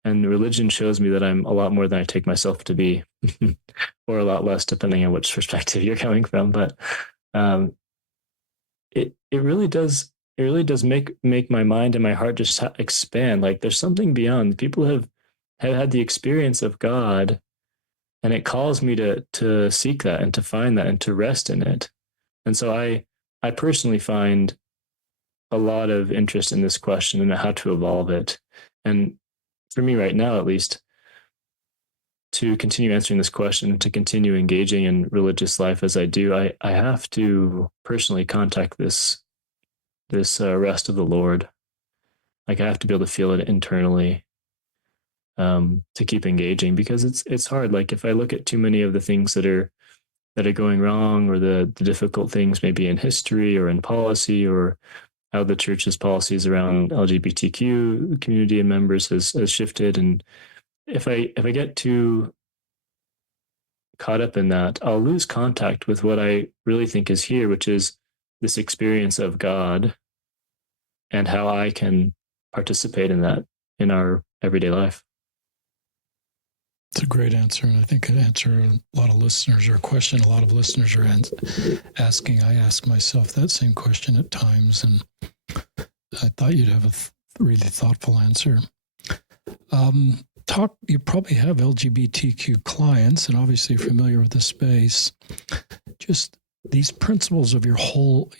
And religion shows me that I'm a lot more than I take myself to be, or a lot less, depending on which perspective you're coming from. But it really does make my mind and my heart just expand. Like there's something beyond. People have had the experience of God, and it calls me to seek that and to find that and to rest in it. And so I personally find a lot of interest in this question and how to evolve it. And for me right now, at least, to continue answering this question, to continue engaging in religious life as I do, I have to personally contact this rest of the Lord. Like I have to be able to feel it internally, to keep engaging, because it's hard. Like if I look at too many of the things that are going wrong, or the difficult things maybe in history or in policy, or how the church's policies around LGBTQ community and members has shifted. And if I get too caught up in that, I'll lose contact with what I really think is here, which is this experience of God and how I can participate in that in our everyday life. It's a great answer, and I think an answer a lot of listeners, or a question a lot of listeners are asking. I ask myself that same question at times, and I thought you'd have a really thoughtful answer. You probably have LGBTQ clients, and obviously familiar with the space. Just these principles of your whole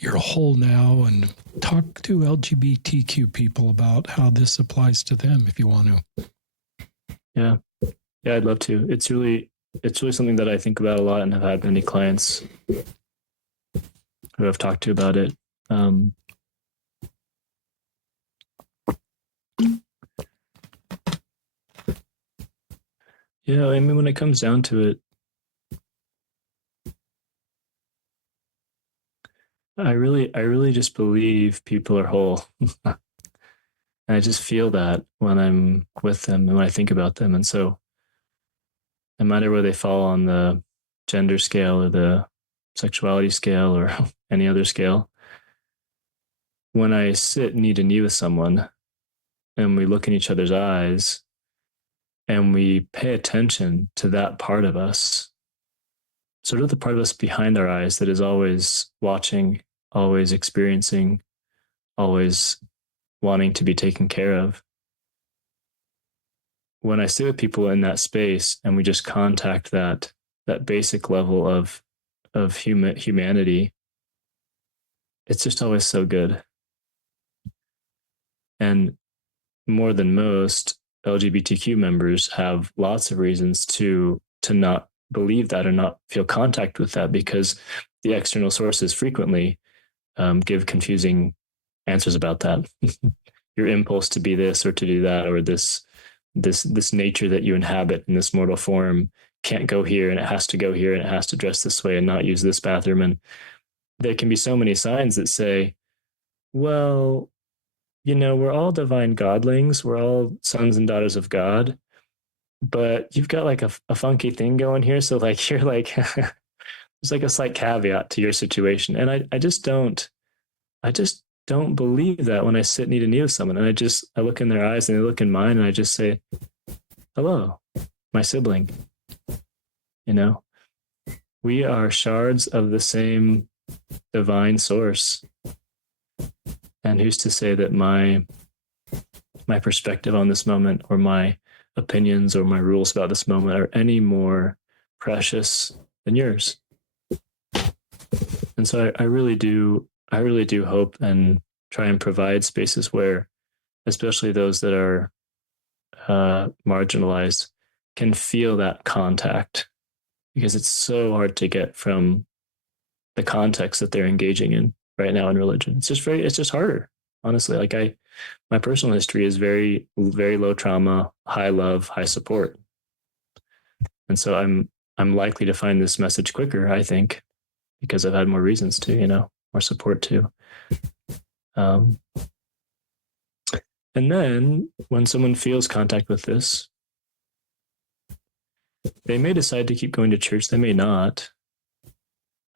now, and talk to LGBTQ people about how this applies to them, if you want to. Yeah, I'd love to. It's really something that I think about a lot, and have had many clients who I've talked to about it. Yeah, I mean, when it comes down to it, I really just believe people are whole. And I just feel that when I'm with them and when I think about them. And so no matter where they fall on the gender scale or the sexuality scale or any other scale, when I sit knee to knee with someone and we look in each other's eyes and we pay attention to that part of us, sort of the part of us behind our eyes that is always watching, always experiencing, always wanting to be taken care of. When I sit with people in that space and we just contact that basic level of humanity, it's just always so good. And more than most, LGBTQ members have lots of reasons to not believe that or not feel contact with that, because the external sources frequently give confusing answers about that. Your impulse to be this or to do that, or this nature that you inhabit in this mortal form can't go here, and it has to go here, and it has to dress this way and not use this bathroom. And there can be so many signs that say, well, we're all divine godlings, we're all sons and daughters of God, but you've got like a funky thing going here. So like you're like there's like a slight caveat to your situation. And I just don't believe that when I sit knee to knee with someone. And I look in their eyes and they look in mine and I just say, hello, my sibling. We are shards of the same divine source. And who's to say that my perspective on this moment, or my opinions or my rules about this moment, are any more precious than yours? And so I really do hope and try and provide spaces where, especially those that are marginalized, can feel that contact, because it's so hard to get from the context that they're engaging in right now in religion. It's just harder, honestly. Like my personal history is very, very low trauma, high love, high support. And so I'm likely to find this message quicker, I think, because I've had more reasons to, more support to. And then when someone feels contact with this, they may decide to keep going to church. They may not.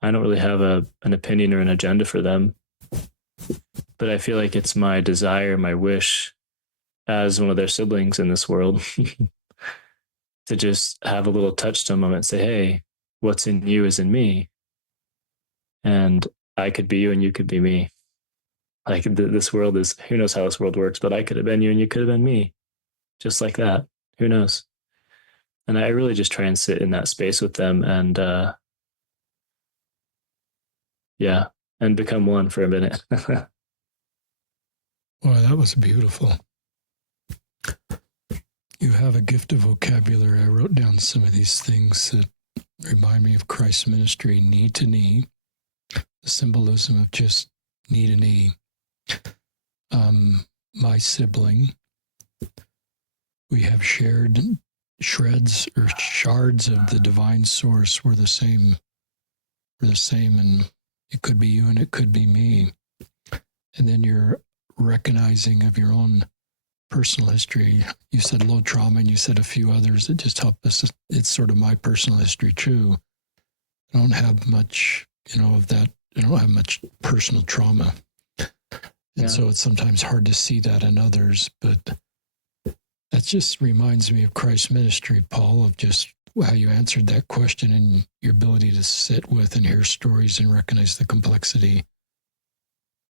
I don't really have an opinion or an agenda for them. But I feel like it's my desire, my wish, as one of their siblings in this world, to just have a little touchstone moment and say, hey, what's in you is in me. And I could be you and you could be me. Like this world is, who knows how this world works, but I could have been you and you could have been me. Just like that. Who knows? And I really just try and sit in that space with them and, and become one for a minute. Well, that was beautiful. You have a gift of vocabulary. I wrote down some of these things that remind me of Christ's ministry, knee to knee, the symbolism of just knee to knee. My sibling, we have shared shreds or shards of the divine source. We're the same, and it could be you and it could be me. And then you're recognizing of your own personal history. You said low trauma and you said a few others that just help us. It's sort of my personal history too. I don't have much, of that. I don't have much personal trauma. And so it's sometimes hard to see that in others, but that just reminds me of Christ's ministry, Paul, of just how you answered that question and your ability to sit with and hear stories and recognize the complexity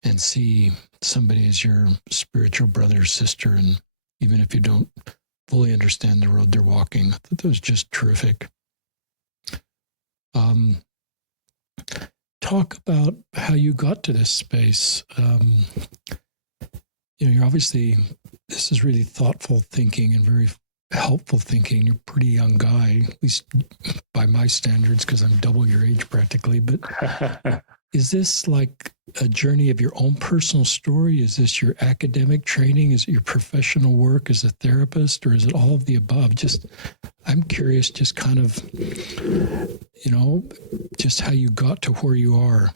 and see somebody as your spiritual brother or sister. And even if you don't fully understand the road they're walking, I thought that was just terrific. Talk about how you got to this space. You're obviously, this is really thoughtful thinking and very helpful thinking. You're a pretty young guy, at least by my standards, because I'm double your age practically. But is this like a journey of your own personal story? Is this your academic training? Is it your professional work as a therapist, or is it all of the above? I'm curious, just kind of, just how you got to where you are.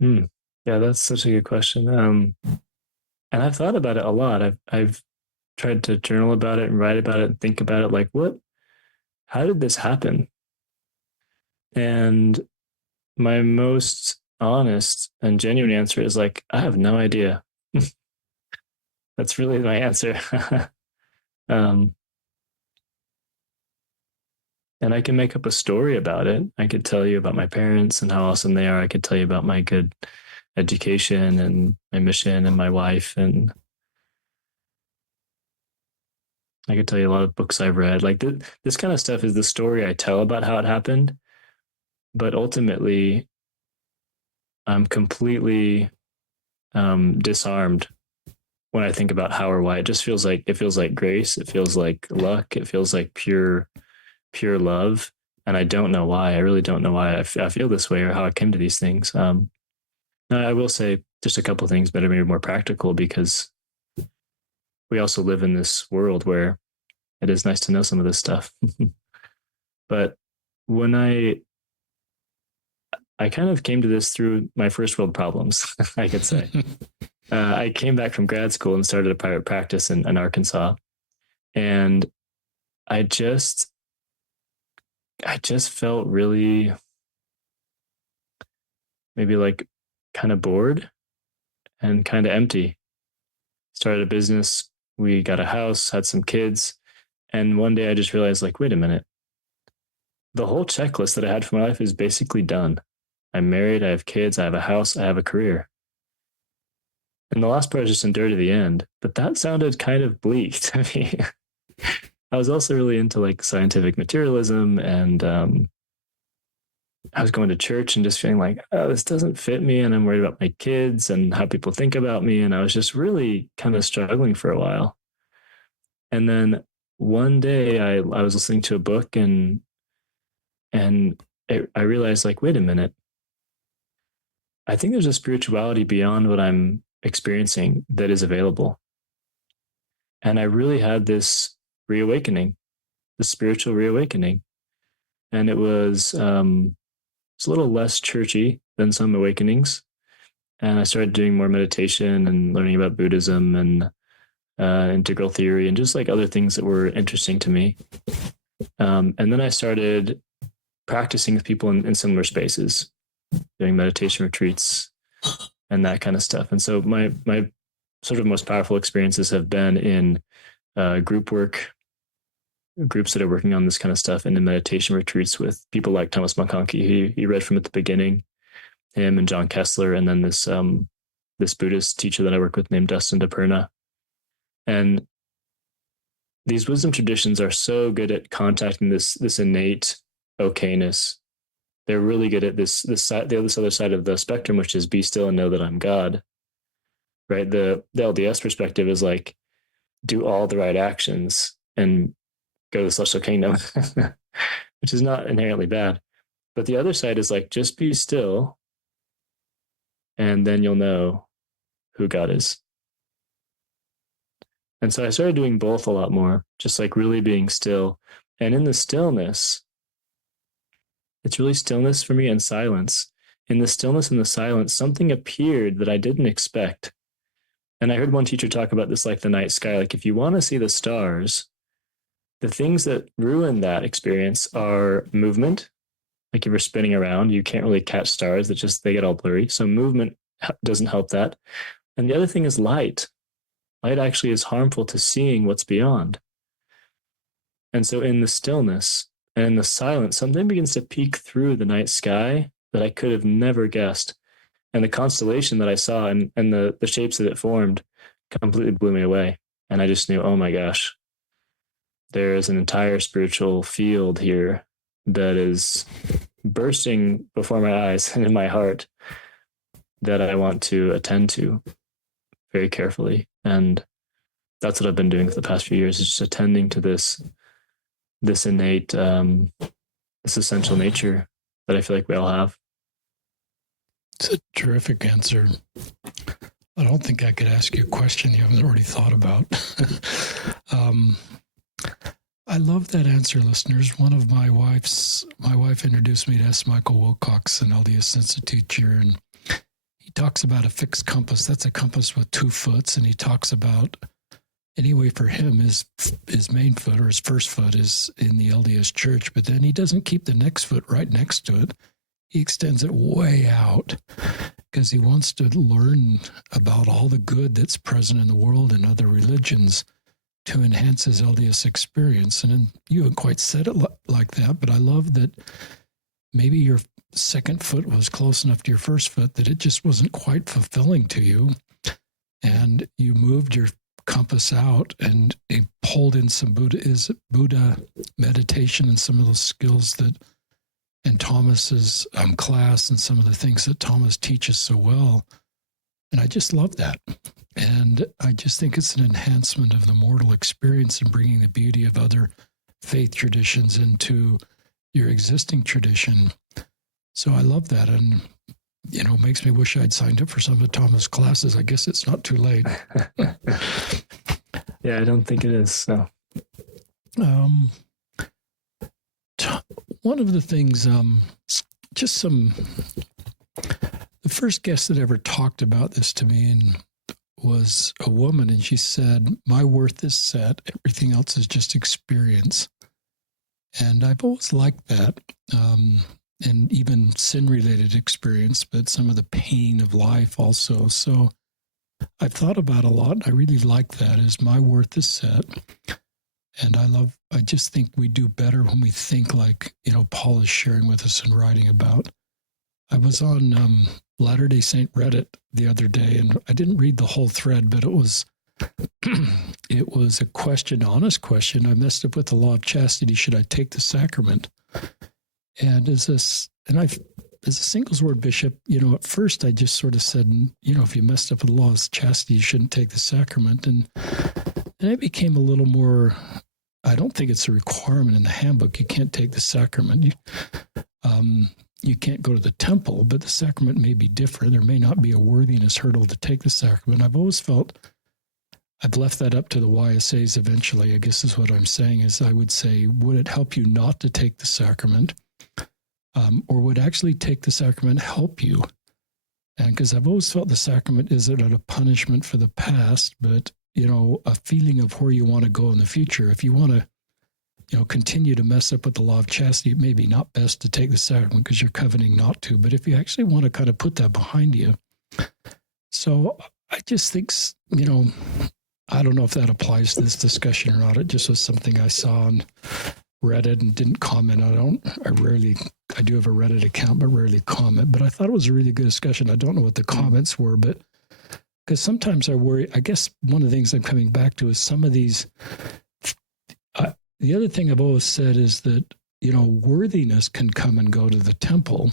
Yeah, that's such a good question. And I've thought about it a lot. I've tried to journal about it and write about it and think about it. Like, how did this happen? And my most honest and genuine answer is like, I have no idea. That's really my answer. And I can make up a story about it. I could tell you about my parents and how awesome they are. I could tell you about my good education and my mission and my wife. And I could tell you a lot of books I've read. Like this kind of stuff is the story I tell about how it happened. But ultimately, I'm completely disarmed when I think about how or why. It feels like grace. It feels like luck. It feels like pure love. And I don't know why. I really don't know why I feel this way or how I came to these things. Now, I will say just a couple of things, but maybe more practical, because we also live in this world where it is nice to know some of this stuff. But when I I kind of came to this through my first world problems, I could say. I came back from grad school and started a private practice in Arkansas. And I just felt really maybe like kind of bored and kind of empty. Started a business. We got a house, had some kids. And one day I just realized, like, wait a minute. The whole checklist that I had for my life is basically done. I'm married, I have kids, I have a house, I have a career. And the last part is just endure to the end. But that sounded kind of bleak to me. I was also really into like scientific materialism, and I was going to church and just feeling like, oh, this doesn't fit me. And I'm worried about my kids and how people think about me. And I was just really kind of struggling for a while. And then one day I was listening to a book, and I realized, like, wait a minute. I think there's a spirituality beyond what I'm experiencing that is available. And I really had this reawakening, this spiritual reawakening. And it was it's a little less churchy than some awakenings. And I started doing more meditation and learning about Buddhism and integral theory and just like other things that were interesting to me. And then I started practicing with people in similar spaces, doing meditation retreats and that kind of stuff. And so my sort of most powerful experiences have been in group work, groups that are working on this kind of stuff, and in meditation retreats with people like Thomas McConkie. He read from at the beginning, him and John Kessler, and then this Buddhist teacher that I work with named Dustin DePerna. And these wisdom traditions are so good at contacting this innate okayness. They're really good at this other side of the spectrum, which is be still and know that I'm God. Right? The LDS perspective is like, do all the right actions and go to the celestial kingdom, which is not inherently bad. But the other side is like, just be still, and then you'll know who God is. And so I started doing both a lot more, just like really being still. And in the stillness, it's really stillness for me and silence. In the stillness and the silence, something appeared that I didn't expect. And I heard one teacher talk about this like the night sky. Like, if you want to see the stars, the things that ruin that experience are movement. Like, if you're spinning around, you can't really catch stars. They get all blurry. So movement doesn't help that. And the other thing is light. Light actually is harmful to seeing what's beyond. And so in the stillness and in the silence, something begins to peek through the night sky that I could have never guessed. And the constellation that I saw and the shapes that it formed completely blew me away. And I just knew, oh my gosh, there is an entire spiritual field here that is bursting before my eyes and in my heart that I want to attend to very carefully. And that's what I've been doing for the past few years, is just attending to this innate, this essential nature that I feel like we all have. It's a terrific answer. I don't think I could ask you a question you haven't already thought about. I love that answer, listeners. My wife introduced me to S. Michael Wilcox, an LDS Institute teacher, and he talks about a fixed compass. That's a compass with 2 foots, and he talks about, anyway, for him, his main foot or his first foot is in the LDS church, but then he doesn't keep the next foot right next to it. He extends it way out because he wants to learn about all the good that's present in the world and other religions to enhance his LDS experience. And you haven't quite said it like that, but I love that maybe your second foot was close enough to your first foot that it just wasn't quite fulfilling to you. And you moved your compass out and it pulled in some Buddha meditation and some of those skills that in Thomas's class and some of the things that Thomas teaches so well. And I just love that. And I just think it's an enhancement of the mortal experience and bringing the beauty of other faith traditions into your existing tradition. So I love that. And, it makes me wish I'd signed up for some of Thomas' classes. I guess it's not too late. Yeah, I don't think it is. So. One of the things just some. The first guest that ever talked about this to me and was a woman, and she said, "My worth is set. Everything else is just experience." And I've always liked that, and even sin-related experience, but some of the pain of life also. So I've thought about a lot. I really like that. Is my worth is set. And I just think we do better when we think like, Paul is sharing with us and writing about. I was on Latter-day Saint Reddit the other day, and I didn't read the whole thread, but it was a question, honest question. I messed up with the law of chastity. Should I take the sacrament? And as a singles ward bishop, at first I just sort of said, if you messed up with the law of chastity, you shouldn't take the sacrament. And it became a little more, I don't think it's a requirement in the handbook. You can't take the sacrament. You can't go to the temple, but the sacrament may be different. There may not be a worthiness hurdle to take the sacrament. I've always felt I've left that up to the YSAs eventually, I guess is what I'm saying, is I would say, would it help you not to take the sacrament? Or would actually take the sacrament help you? And because I've always felt the sacrament isn't a punishment for the past, but, a feeling of where you want to go in the future. If you want to, continue to mess up with the law of chastity, it may be not best to take the sacrament because you're covenanting not to. But if you actually want to kind of put that behind you. So I just think, I don't know if that applies to this discussion or not. It just was something I saw on Reddit and didn't comment. I do have a Reddit account, but rarely comment. But I thought it was a really good discussion. I don't know what the comments were, but because sometimes I worry, I guess one of the things I'm coming back to is some of these. The other thing I've always said is that, worthiness can come and go to the temple,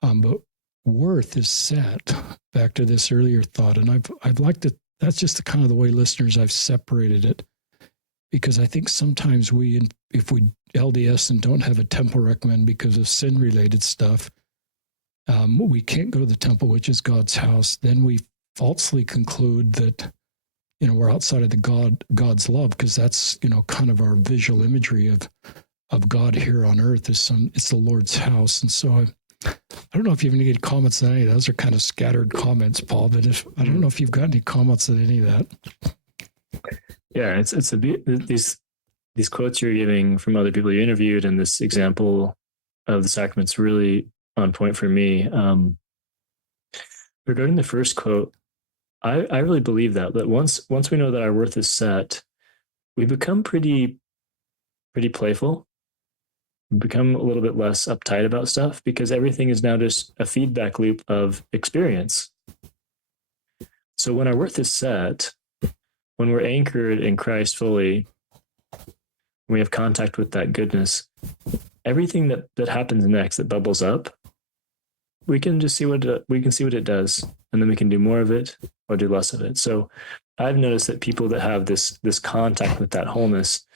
but worth is set. Back to this earlier thought. And I've liked it. That's just the kind of the way listeners, I've separated it. Because I think sometimes if we LDS and don't have a temple recommend because of sin-related stuff, we can't go to the temple, which is God's house. Then we falsely conclude that, we're outside of God's love, because that's, kind of our visual imagery of God here on earth. It's the Lord's house. And so I don't know if you have any comments on any of those. Are kind of scattered comments, Paul, but I don't know if you've got any comments on any of that. Yeah, these quotes you're giving from other people you interviewed, and this example of the sacrament's really on point for me. Regarding the first quote, I really believe that once we know that our worth is set, we become pretty playful. We become a little bit less uptight about stuff because everything is now just a feedback loop of experience. So when our worth is set, when we're anchored in Christ fully, when we have contact with that goodness, everything that happens next, that bubbles up, we can just see what it does, and then we can do more of it or do less of it. So I've noticed that people that have this contact with that wholeness,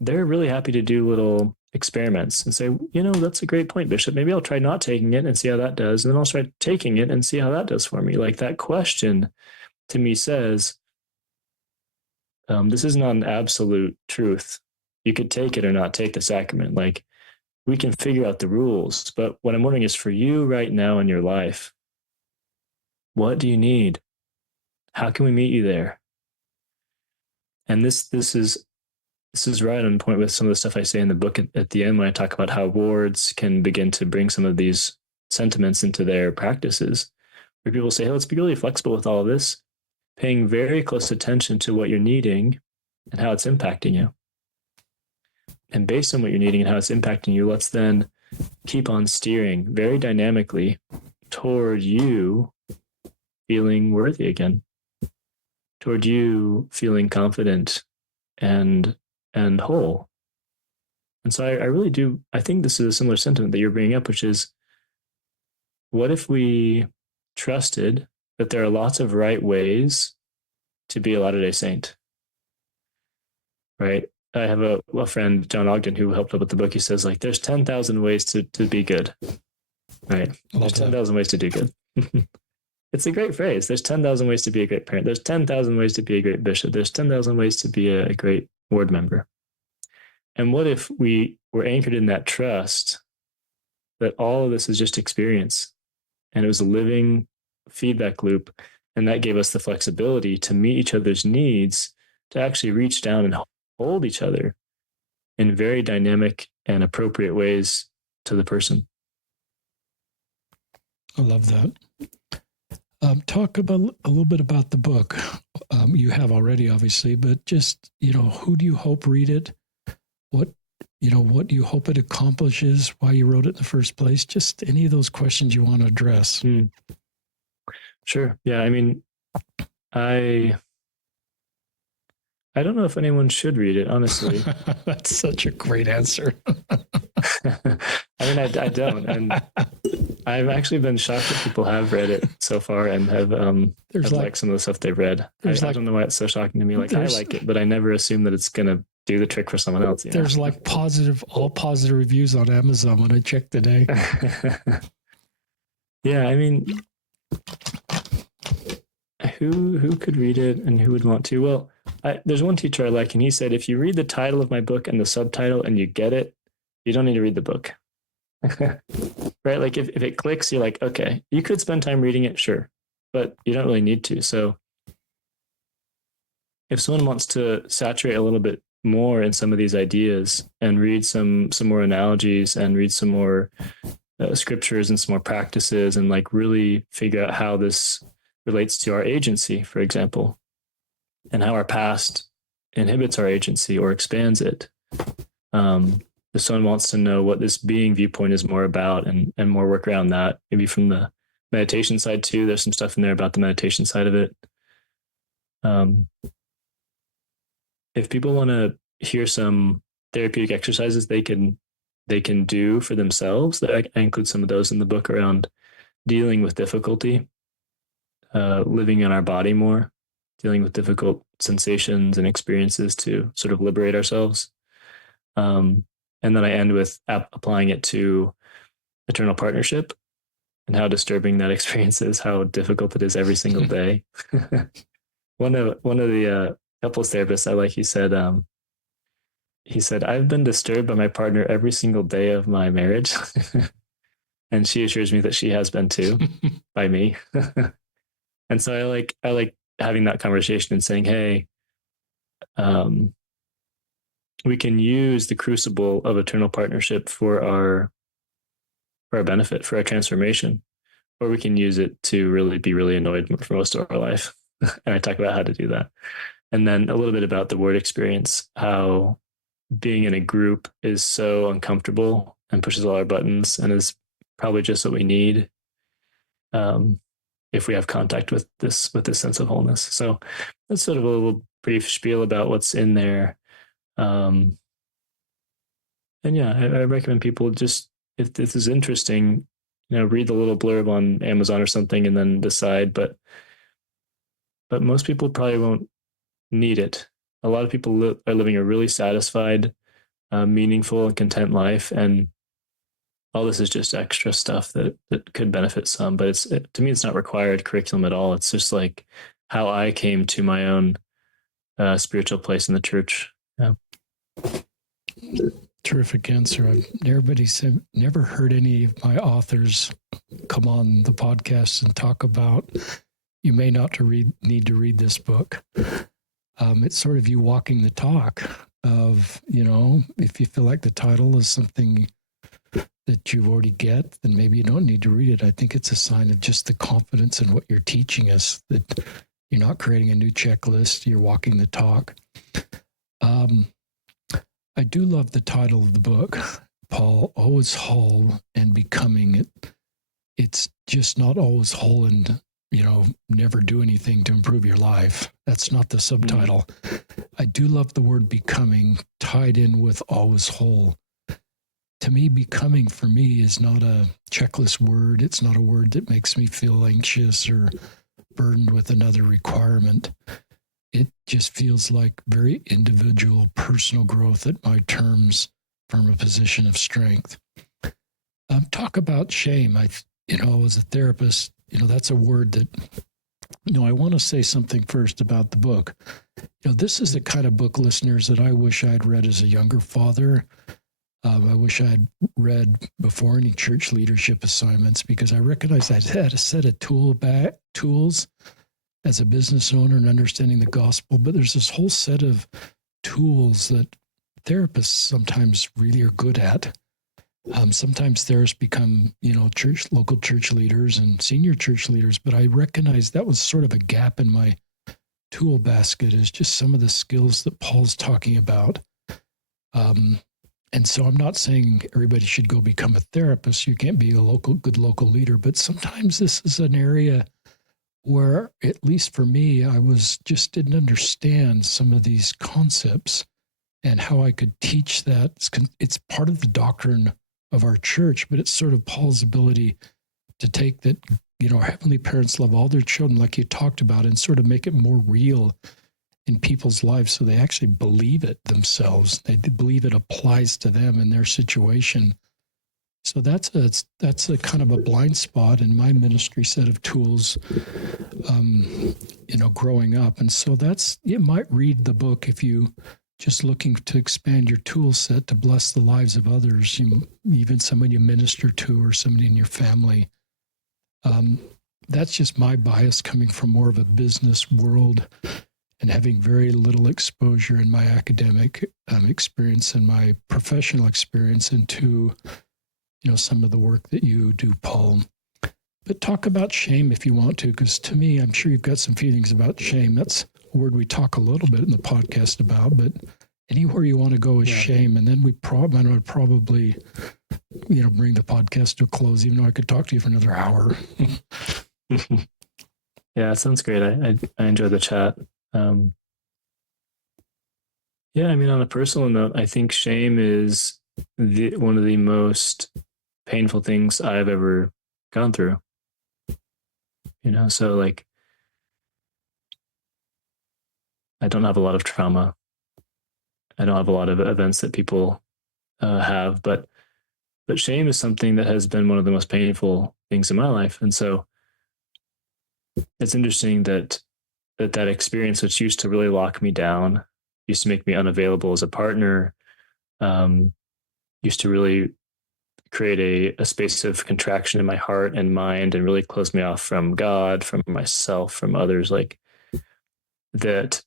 they're really happy to do little experiments and say, that's a great point, Bishop. Maybe I'll try not taking it and see how that does. And then I'll try taking it and see how that does for me. Like that question to me says, this is not an absolute truth. You could take it or not take the sacrament. Like we can figure out the rules, but what I'm wondering is for you right now in your life, what do you need? How can we meet you there? And this is right on point with some of the stuff I say in the book at the end when I talk about how wards can begin to bring some of these sentiments into their practices, where people say, hey, let's be really flexible with all of this, paying very close attention to what you're needing and how it's impacting you. And based on what you're needing and how it's impacting you, let's then keep on steering very dynamically toward you feeling worthy again, toward you feeling confident and whole. And so I really do, I think this is a similar sentiment that you're bringing up, which is, what if we trusted that there are lots of right ways to be a Latter-day Saint, right? I have a friend, John Ogden, who helped up with the book. He says, like, there's 10,000 ways to be good, right? There's 10,000 ways to do good. It's a great phrase. There's 10,000 ways to be a great parent. There's 10,000 ways to be a great bishop. There's 10,000 ways to be a great ward member. And what if we were anchored in that trust that all of this is just experience. And it was a living feedback loop. And that gave us the flexibility to meet each other's needs, to actually reach down and hold each other in very dynamic and appropriate ways to the person. I love that. Talk about a little bit about the book. You have already, obviously, but just, who do you hope read it? What do you hope it accomplishes? Why you wrote it in the first place? Just any of those questions you want to address. Sure. Yeah. I mean, I don't know if anyone should read it, honestly. That's such a great answer. I mean, I don't. And I've actually been shocked that people have read it so far and have liked some of the stuff they've read. I don't know why it's so shocking to me. Like, I like it, but I never assume that it's going to do the trick for someone else. There's like all positive reviews on Amazon when I checked today. Yeah. I mean, who could read it and who would want to? Well, there's one teacher I like, and he said, if you read the title of my book and the subtitle and you get it, you don't need to read the book. Right? Like if it clicks, you're like, okay, you could spend time reading it, sure, but you don't really need to. So if someone wants to saturate a little bit more in some of these ideas and read some more analogies and read some more scriptures and some more practices and like really figure out how this relates to our agency, for example, and how our past inhibits our agency or expands it. If someone wants to know what this being viewpoint is more about and more work around that, maybe from the meditation side too, there's some stuff in there about the meditation side of it. If people want to hear some therapeutic exercises they can do for themselves, I include some of those in the book around dealing with difficulty, living in our body more, dealing with difficult sensations and experiences to sort of liberate ourselves. And then I end with applying it to eternal partnership and how disturbing that experience is, how difficult it is every single day. One of the couples therapists I like, he said, I've been disturbed by my partner every single day of my marriage. And she assures me that she has been too by me. And so I like having that conversation and saying, hey, we can use the crucible of eternal partnership for our benefit, for our transformation, or we can use it to really be really annoyed for most of our life. And I talk about how to do that. And then a little bit about the word experience, how being in a group is so uncomfortable and pushes all our buttons and is probably just what we need if we have contact with this sense of wholeness. So that's sort of a little brief spiel about what's in there. And yeah, I recommend people just, if this is interesting, read the little blurb on Amazon or something and then decide, but most people probably won't need it. A lot of people are living a really satisfied, meaningful and content life. And all this is just extra stuff that could benefit some, but to me, it's not required curriculum at all. It's just like how I came to my own spiritual place in the church. Yeah. Terrific answer. I've never heard any of my authors come on the podcast and talk about, you may not need to read this book. It's sort of you walking the talk of, if you feel like the title is something that you already get, then maybe you don't need to read it. I think it's a sign of just the confidence in what you're teaching us, that you're not creating a new checklist, you're walking the talk. I do love the title of the book, Paul, Always Whole and Becoming It. It's just not always whole and, never do anything to improve your life. That's not the subtitle. I do love the word becoming tied in with always whole. To me, becoming for me is not a checklist word. It's not a word that makes me feel anxious or burdened with another requirement. It just feels like very individual, personal growth at my terms from a position of strength. Talk about shame. As a therapist, that's a word that, I want to say something first about the book. This is the kind of book, listeners, that I wish I'd read as a younger father. I wish I had read before any church leadership assignments, because I recognized I had a set of tools as a business owner and understanding the gospel, but there's this whole set of tools that therapists sometimes really are good at. Sometimes therapists become, local church leaders and senior church leaders, but I recognized that was sort of a gap in my tool basket, is just some of the skills that Paul's talking about. And so I'm not saying everybody should go become a therapist. You can't be a good local leader, but sometimes this is an area where, at least for me, I didn't understand some of these concepts and how I could teach that. It's part of the doctrine of our church, but it's sort of Paul's ability to take that, our heavenly parents love all their children, like you talked about, and sort of make it more real in people's lives so they actually believe it themselves. They believe it applies to them in their situation. So that's a kind of a blind spot in my ministry set of tools, growing up. And so you might read the book if you just looking to expand your tool set to bless the lives of others, even someone you minister to or somebody in your family. That's just my bias coming from more of a business world and having very little exposure in my academic experience and my professional experience into, some of the work that you do, Paul. But talk about shame if you want to, because to me, I'm sure you've got some feelings about shame. That's a word we talk a little bit in the podcast about, but anywhere you want to go is shame. And then I would probably, bring the podcast to a close, even though I could talk to you for another hour. Yeah, it sounds great. I enjoyed the chat. On a personal note, I think shame is one of the most painful things I've ever gone through. So like, I don't have a lot of trauma. I don't have a lot of events that people have, but shame is something that has been one of the most painful things in my life. And so it's interesting that experience, which used to really lock me down, used to make me unavailable as a partner, used to really create a space of contraction in my heart and mind and really close me off from God, from myself, from others, like that.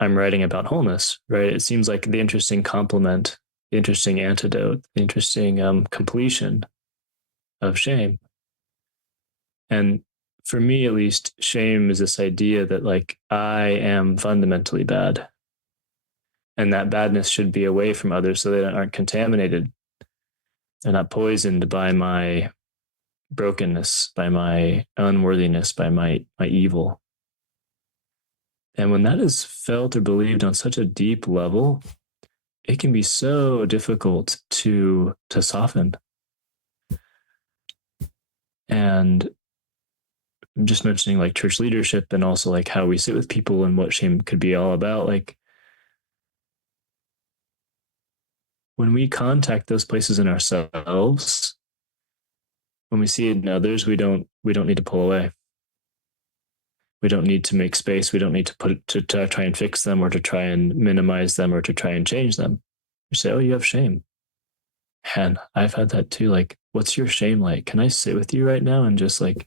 I'm writing about wholeness, right? It seems like the interesting complement, the interesting antidote, the interesting completion of shame. And for me, at least, shame is this idea that like I am fundamentally bad, and that badness should be away from others so they aren't contaminated and not poisoned by my brokenness, by my unworthiness, by my evil. And when that is felt or believed on such a deep level, it can be so difficult to soften. And I'm just mentioning like church leadership and also like how we sit with people and what shame could be all about. Like when we contact those places in ourselves, when we see it in others, we don't need to pull away. We don't need to make space. We don't need to try and fix them or to try and minimize them or to try and change them. You say, oh, you have shame. And I've had that too. Like, what's your shame like? Can I sit with you right now and just like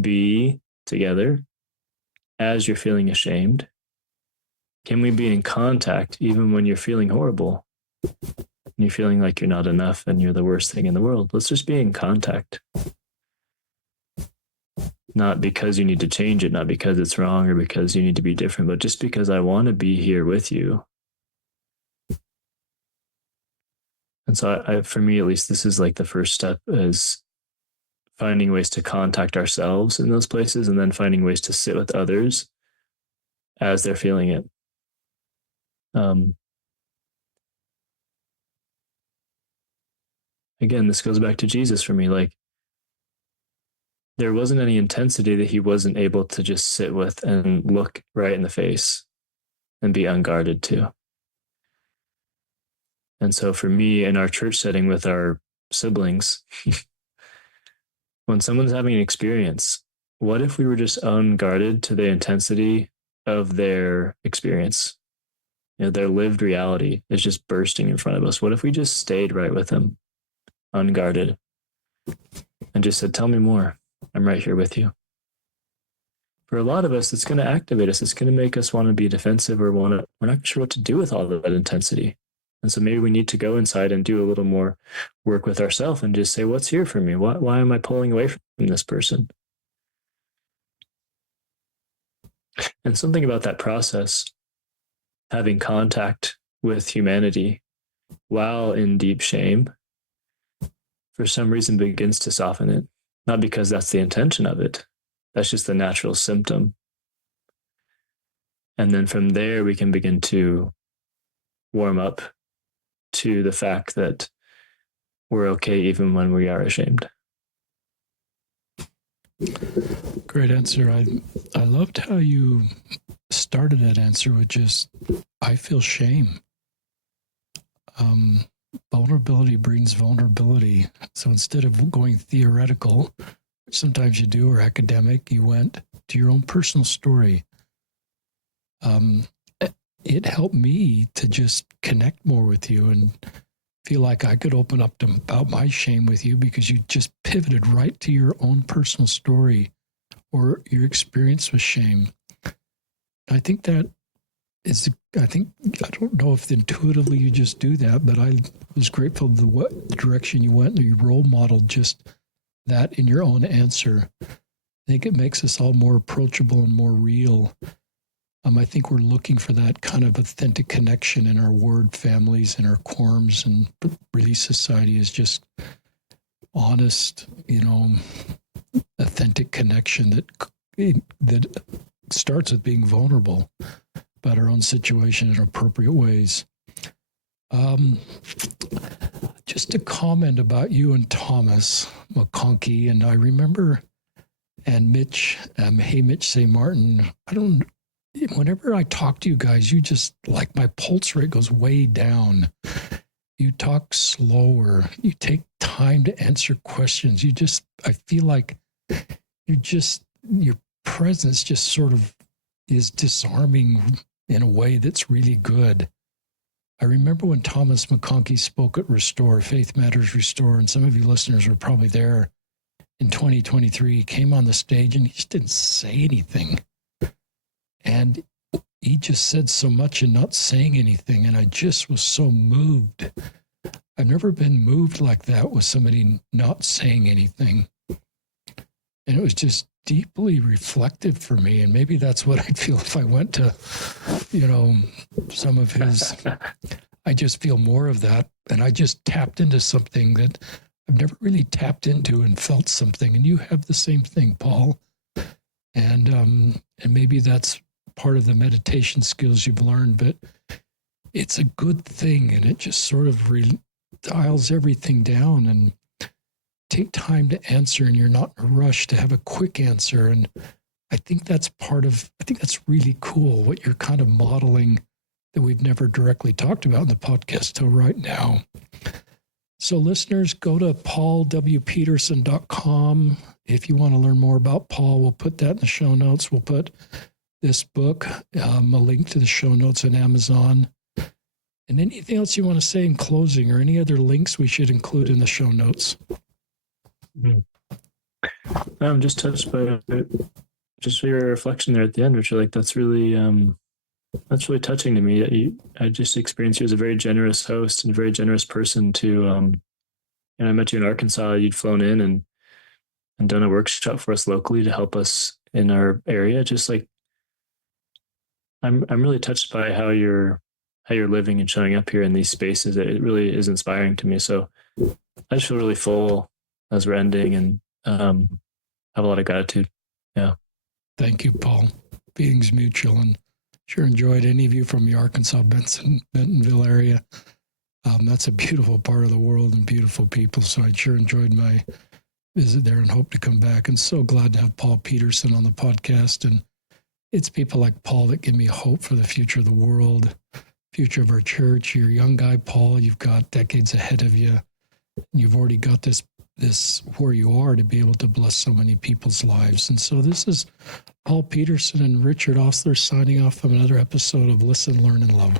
be together as you're feeling ashamed? Can we be in contact even when you're feeling horrible? You're feeling like you're not enough and you're the worst thing in the world. Let's just be in contact. Not because you need to change it, not because it's wrong or because you need to be different, but just because I want to be here with you. And so for me, at least, this is like the first step, is finding ways to contact ourselves in those places and then finding ways to sit with others as they're feeling it. Again, this goes back to Jesus for me. Like, there wasn't any intensity that he wasn't able to just sit with and look right in the face and be unguarded to. And so for me, in our church setting with our siblings, when someone's having an experience, what if we were just unguarded to the intensity of their experience? their lived reality is just bursting in front of us. What if we just stayed right with them, unguarded, and just said, tell me more. I'm right here with you. For a lot of us, it's going to activate us. It's going to make us want to be defensive, or we're not sure what to do with all of that intensity. And so maybe we need to go inside and do a little more work with ourselves and just say, what's here for me? Why am I pulling away from this person? And something about that process, having contact with humanity while in deep shame, for some reason begins to soften it. Not because that's the intention of it. That's just the natural symptom. And then from there, we can begin to warm up to the fact that we're okay even when we are ashamed. Great answer. I loved how you started that answer with just, I feel shame. Vulnerability brings vulnerability. So instead of going theoretical, which sometimes you do, or academic, you went to your own personal story. It helped me to just connect more with you and feel like I could open up about my shame with you, because you just pivoted right to your own personal story or your experience with shame. I think that I don't know if intuitively you just do that, but I was grateful to what direction you went, and you role modeled just that in your own answer. I think it makes us all more approachable and more real. I think we're looking for that kind of authentic connection in our word families and our quorums, and Relief Society is just honest, authentic connection that starts with being vulnerable about our own situation in appropriate ways. Just to comment about you and Thomas McConkie, and I remember, and Mitch, hey Mitch St. Martin, whenever I talk to you guys, you just, like, my pulse rate goes way down. You talk slower. You take time to answer questions. I feel like your presence just sort of is disarming in a way that's really good. I remember when Thomas McConkie spoke at Restore, Faith Matters Restore, and some of you listeners were probably there in 2023. He came on the stage and he just didn't say anything. And he just said so much and not saying anything. And I just was so moved. I've never been moved like that with somebody not saying anything. And it was just deeply reflective for me. And maybe that's what I'd feel if I went to, some of his, I just feel more of that. And I just tapped into something that I've never really tapped into and felt something. And you have the same thing, Paul. And maybe that's part of the meditation skills you've learned, but it's a good thing, and it just sort of dials everything down. And take time to answer, and you're not in a rush to have a quick answer. And I think that's really cool what you're kind of modeling that we've never directly talked about in the podcast till right now. So listeners, go to paulwpeterson.com. If you want to learn more about Paul, we'll put that in the show notes. We'll put this book, a link to the show notes on Amazon. And anything else you want to say in closing, or any other links we should include in the show notes? I'm just touched by just your reflection there at the end, which that's really touching to me. I just experienced you as a very generous host and a very generous person to, and I met you in Arkansas. You'd flown in and done a workshop for us locally to help us in our area. Just like, I'm really touched by how you're living and showing up here in these spaces. It really is inspiring to me. So I just feel really full as we're ending, and have a lot of gratitude. Yeah. Thank you, Paul. Feelings mutual, and sure enjoyed any of you from the Arkansas, Bentonville area. That's a beautiful part of the world and beautiful people. So I sure enjoyed my visit there and hope to come back. And so glad to have Paul Peterson on the podcast. And it's people like Paul that give me hope for the future of the world, future of our church. You're a young guy, Paul. You've got decades ahead of you. You've already got this where you are to be able to bless so many people's lives. And so this is Paul Peterson and Richard Osler signing off from another episode of Listen, Learn, and Love.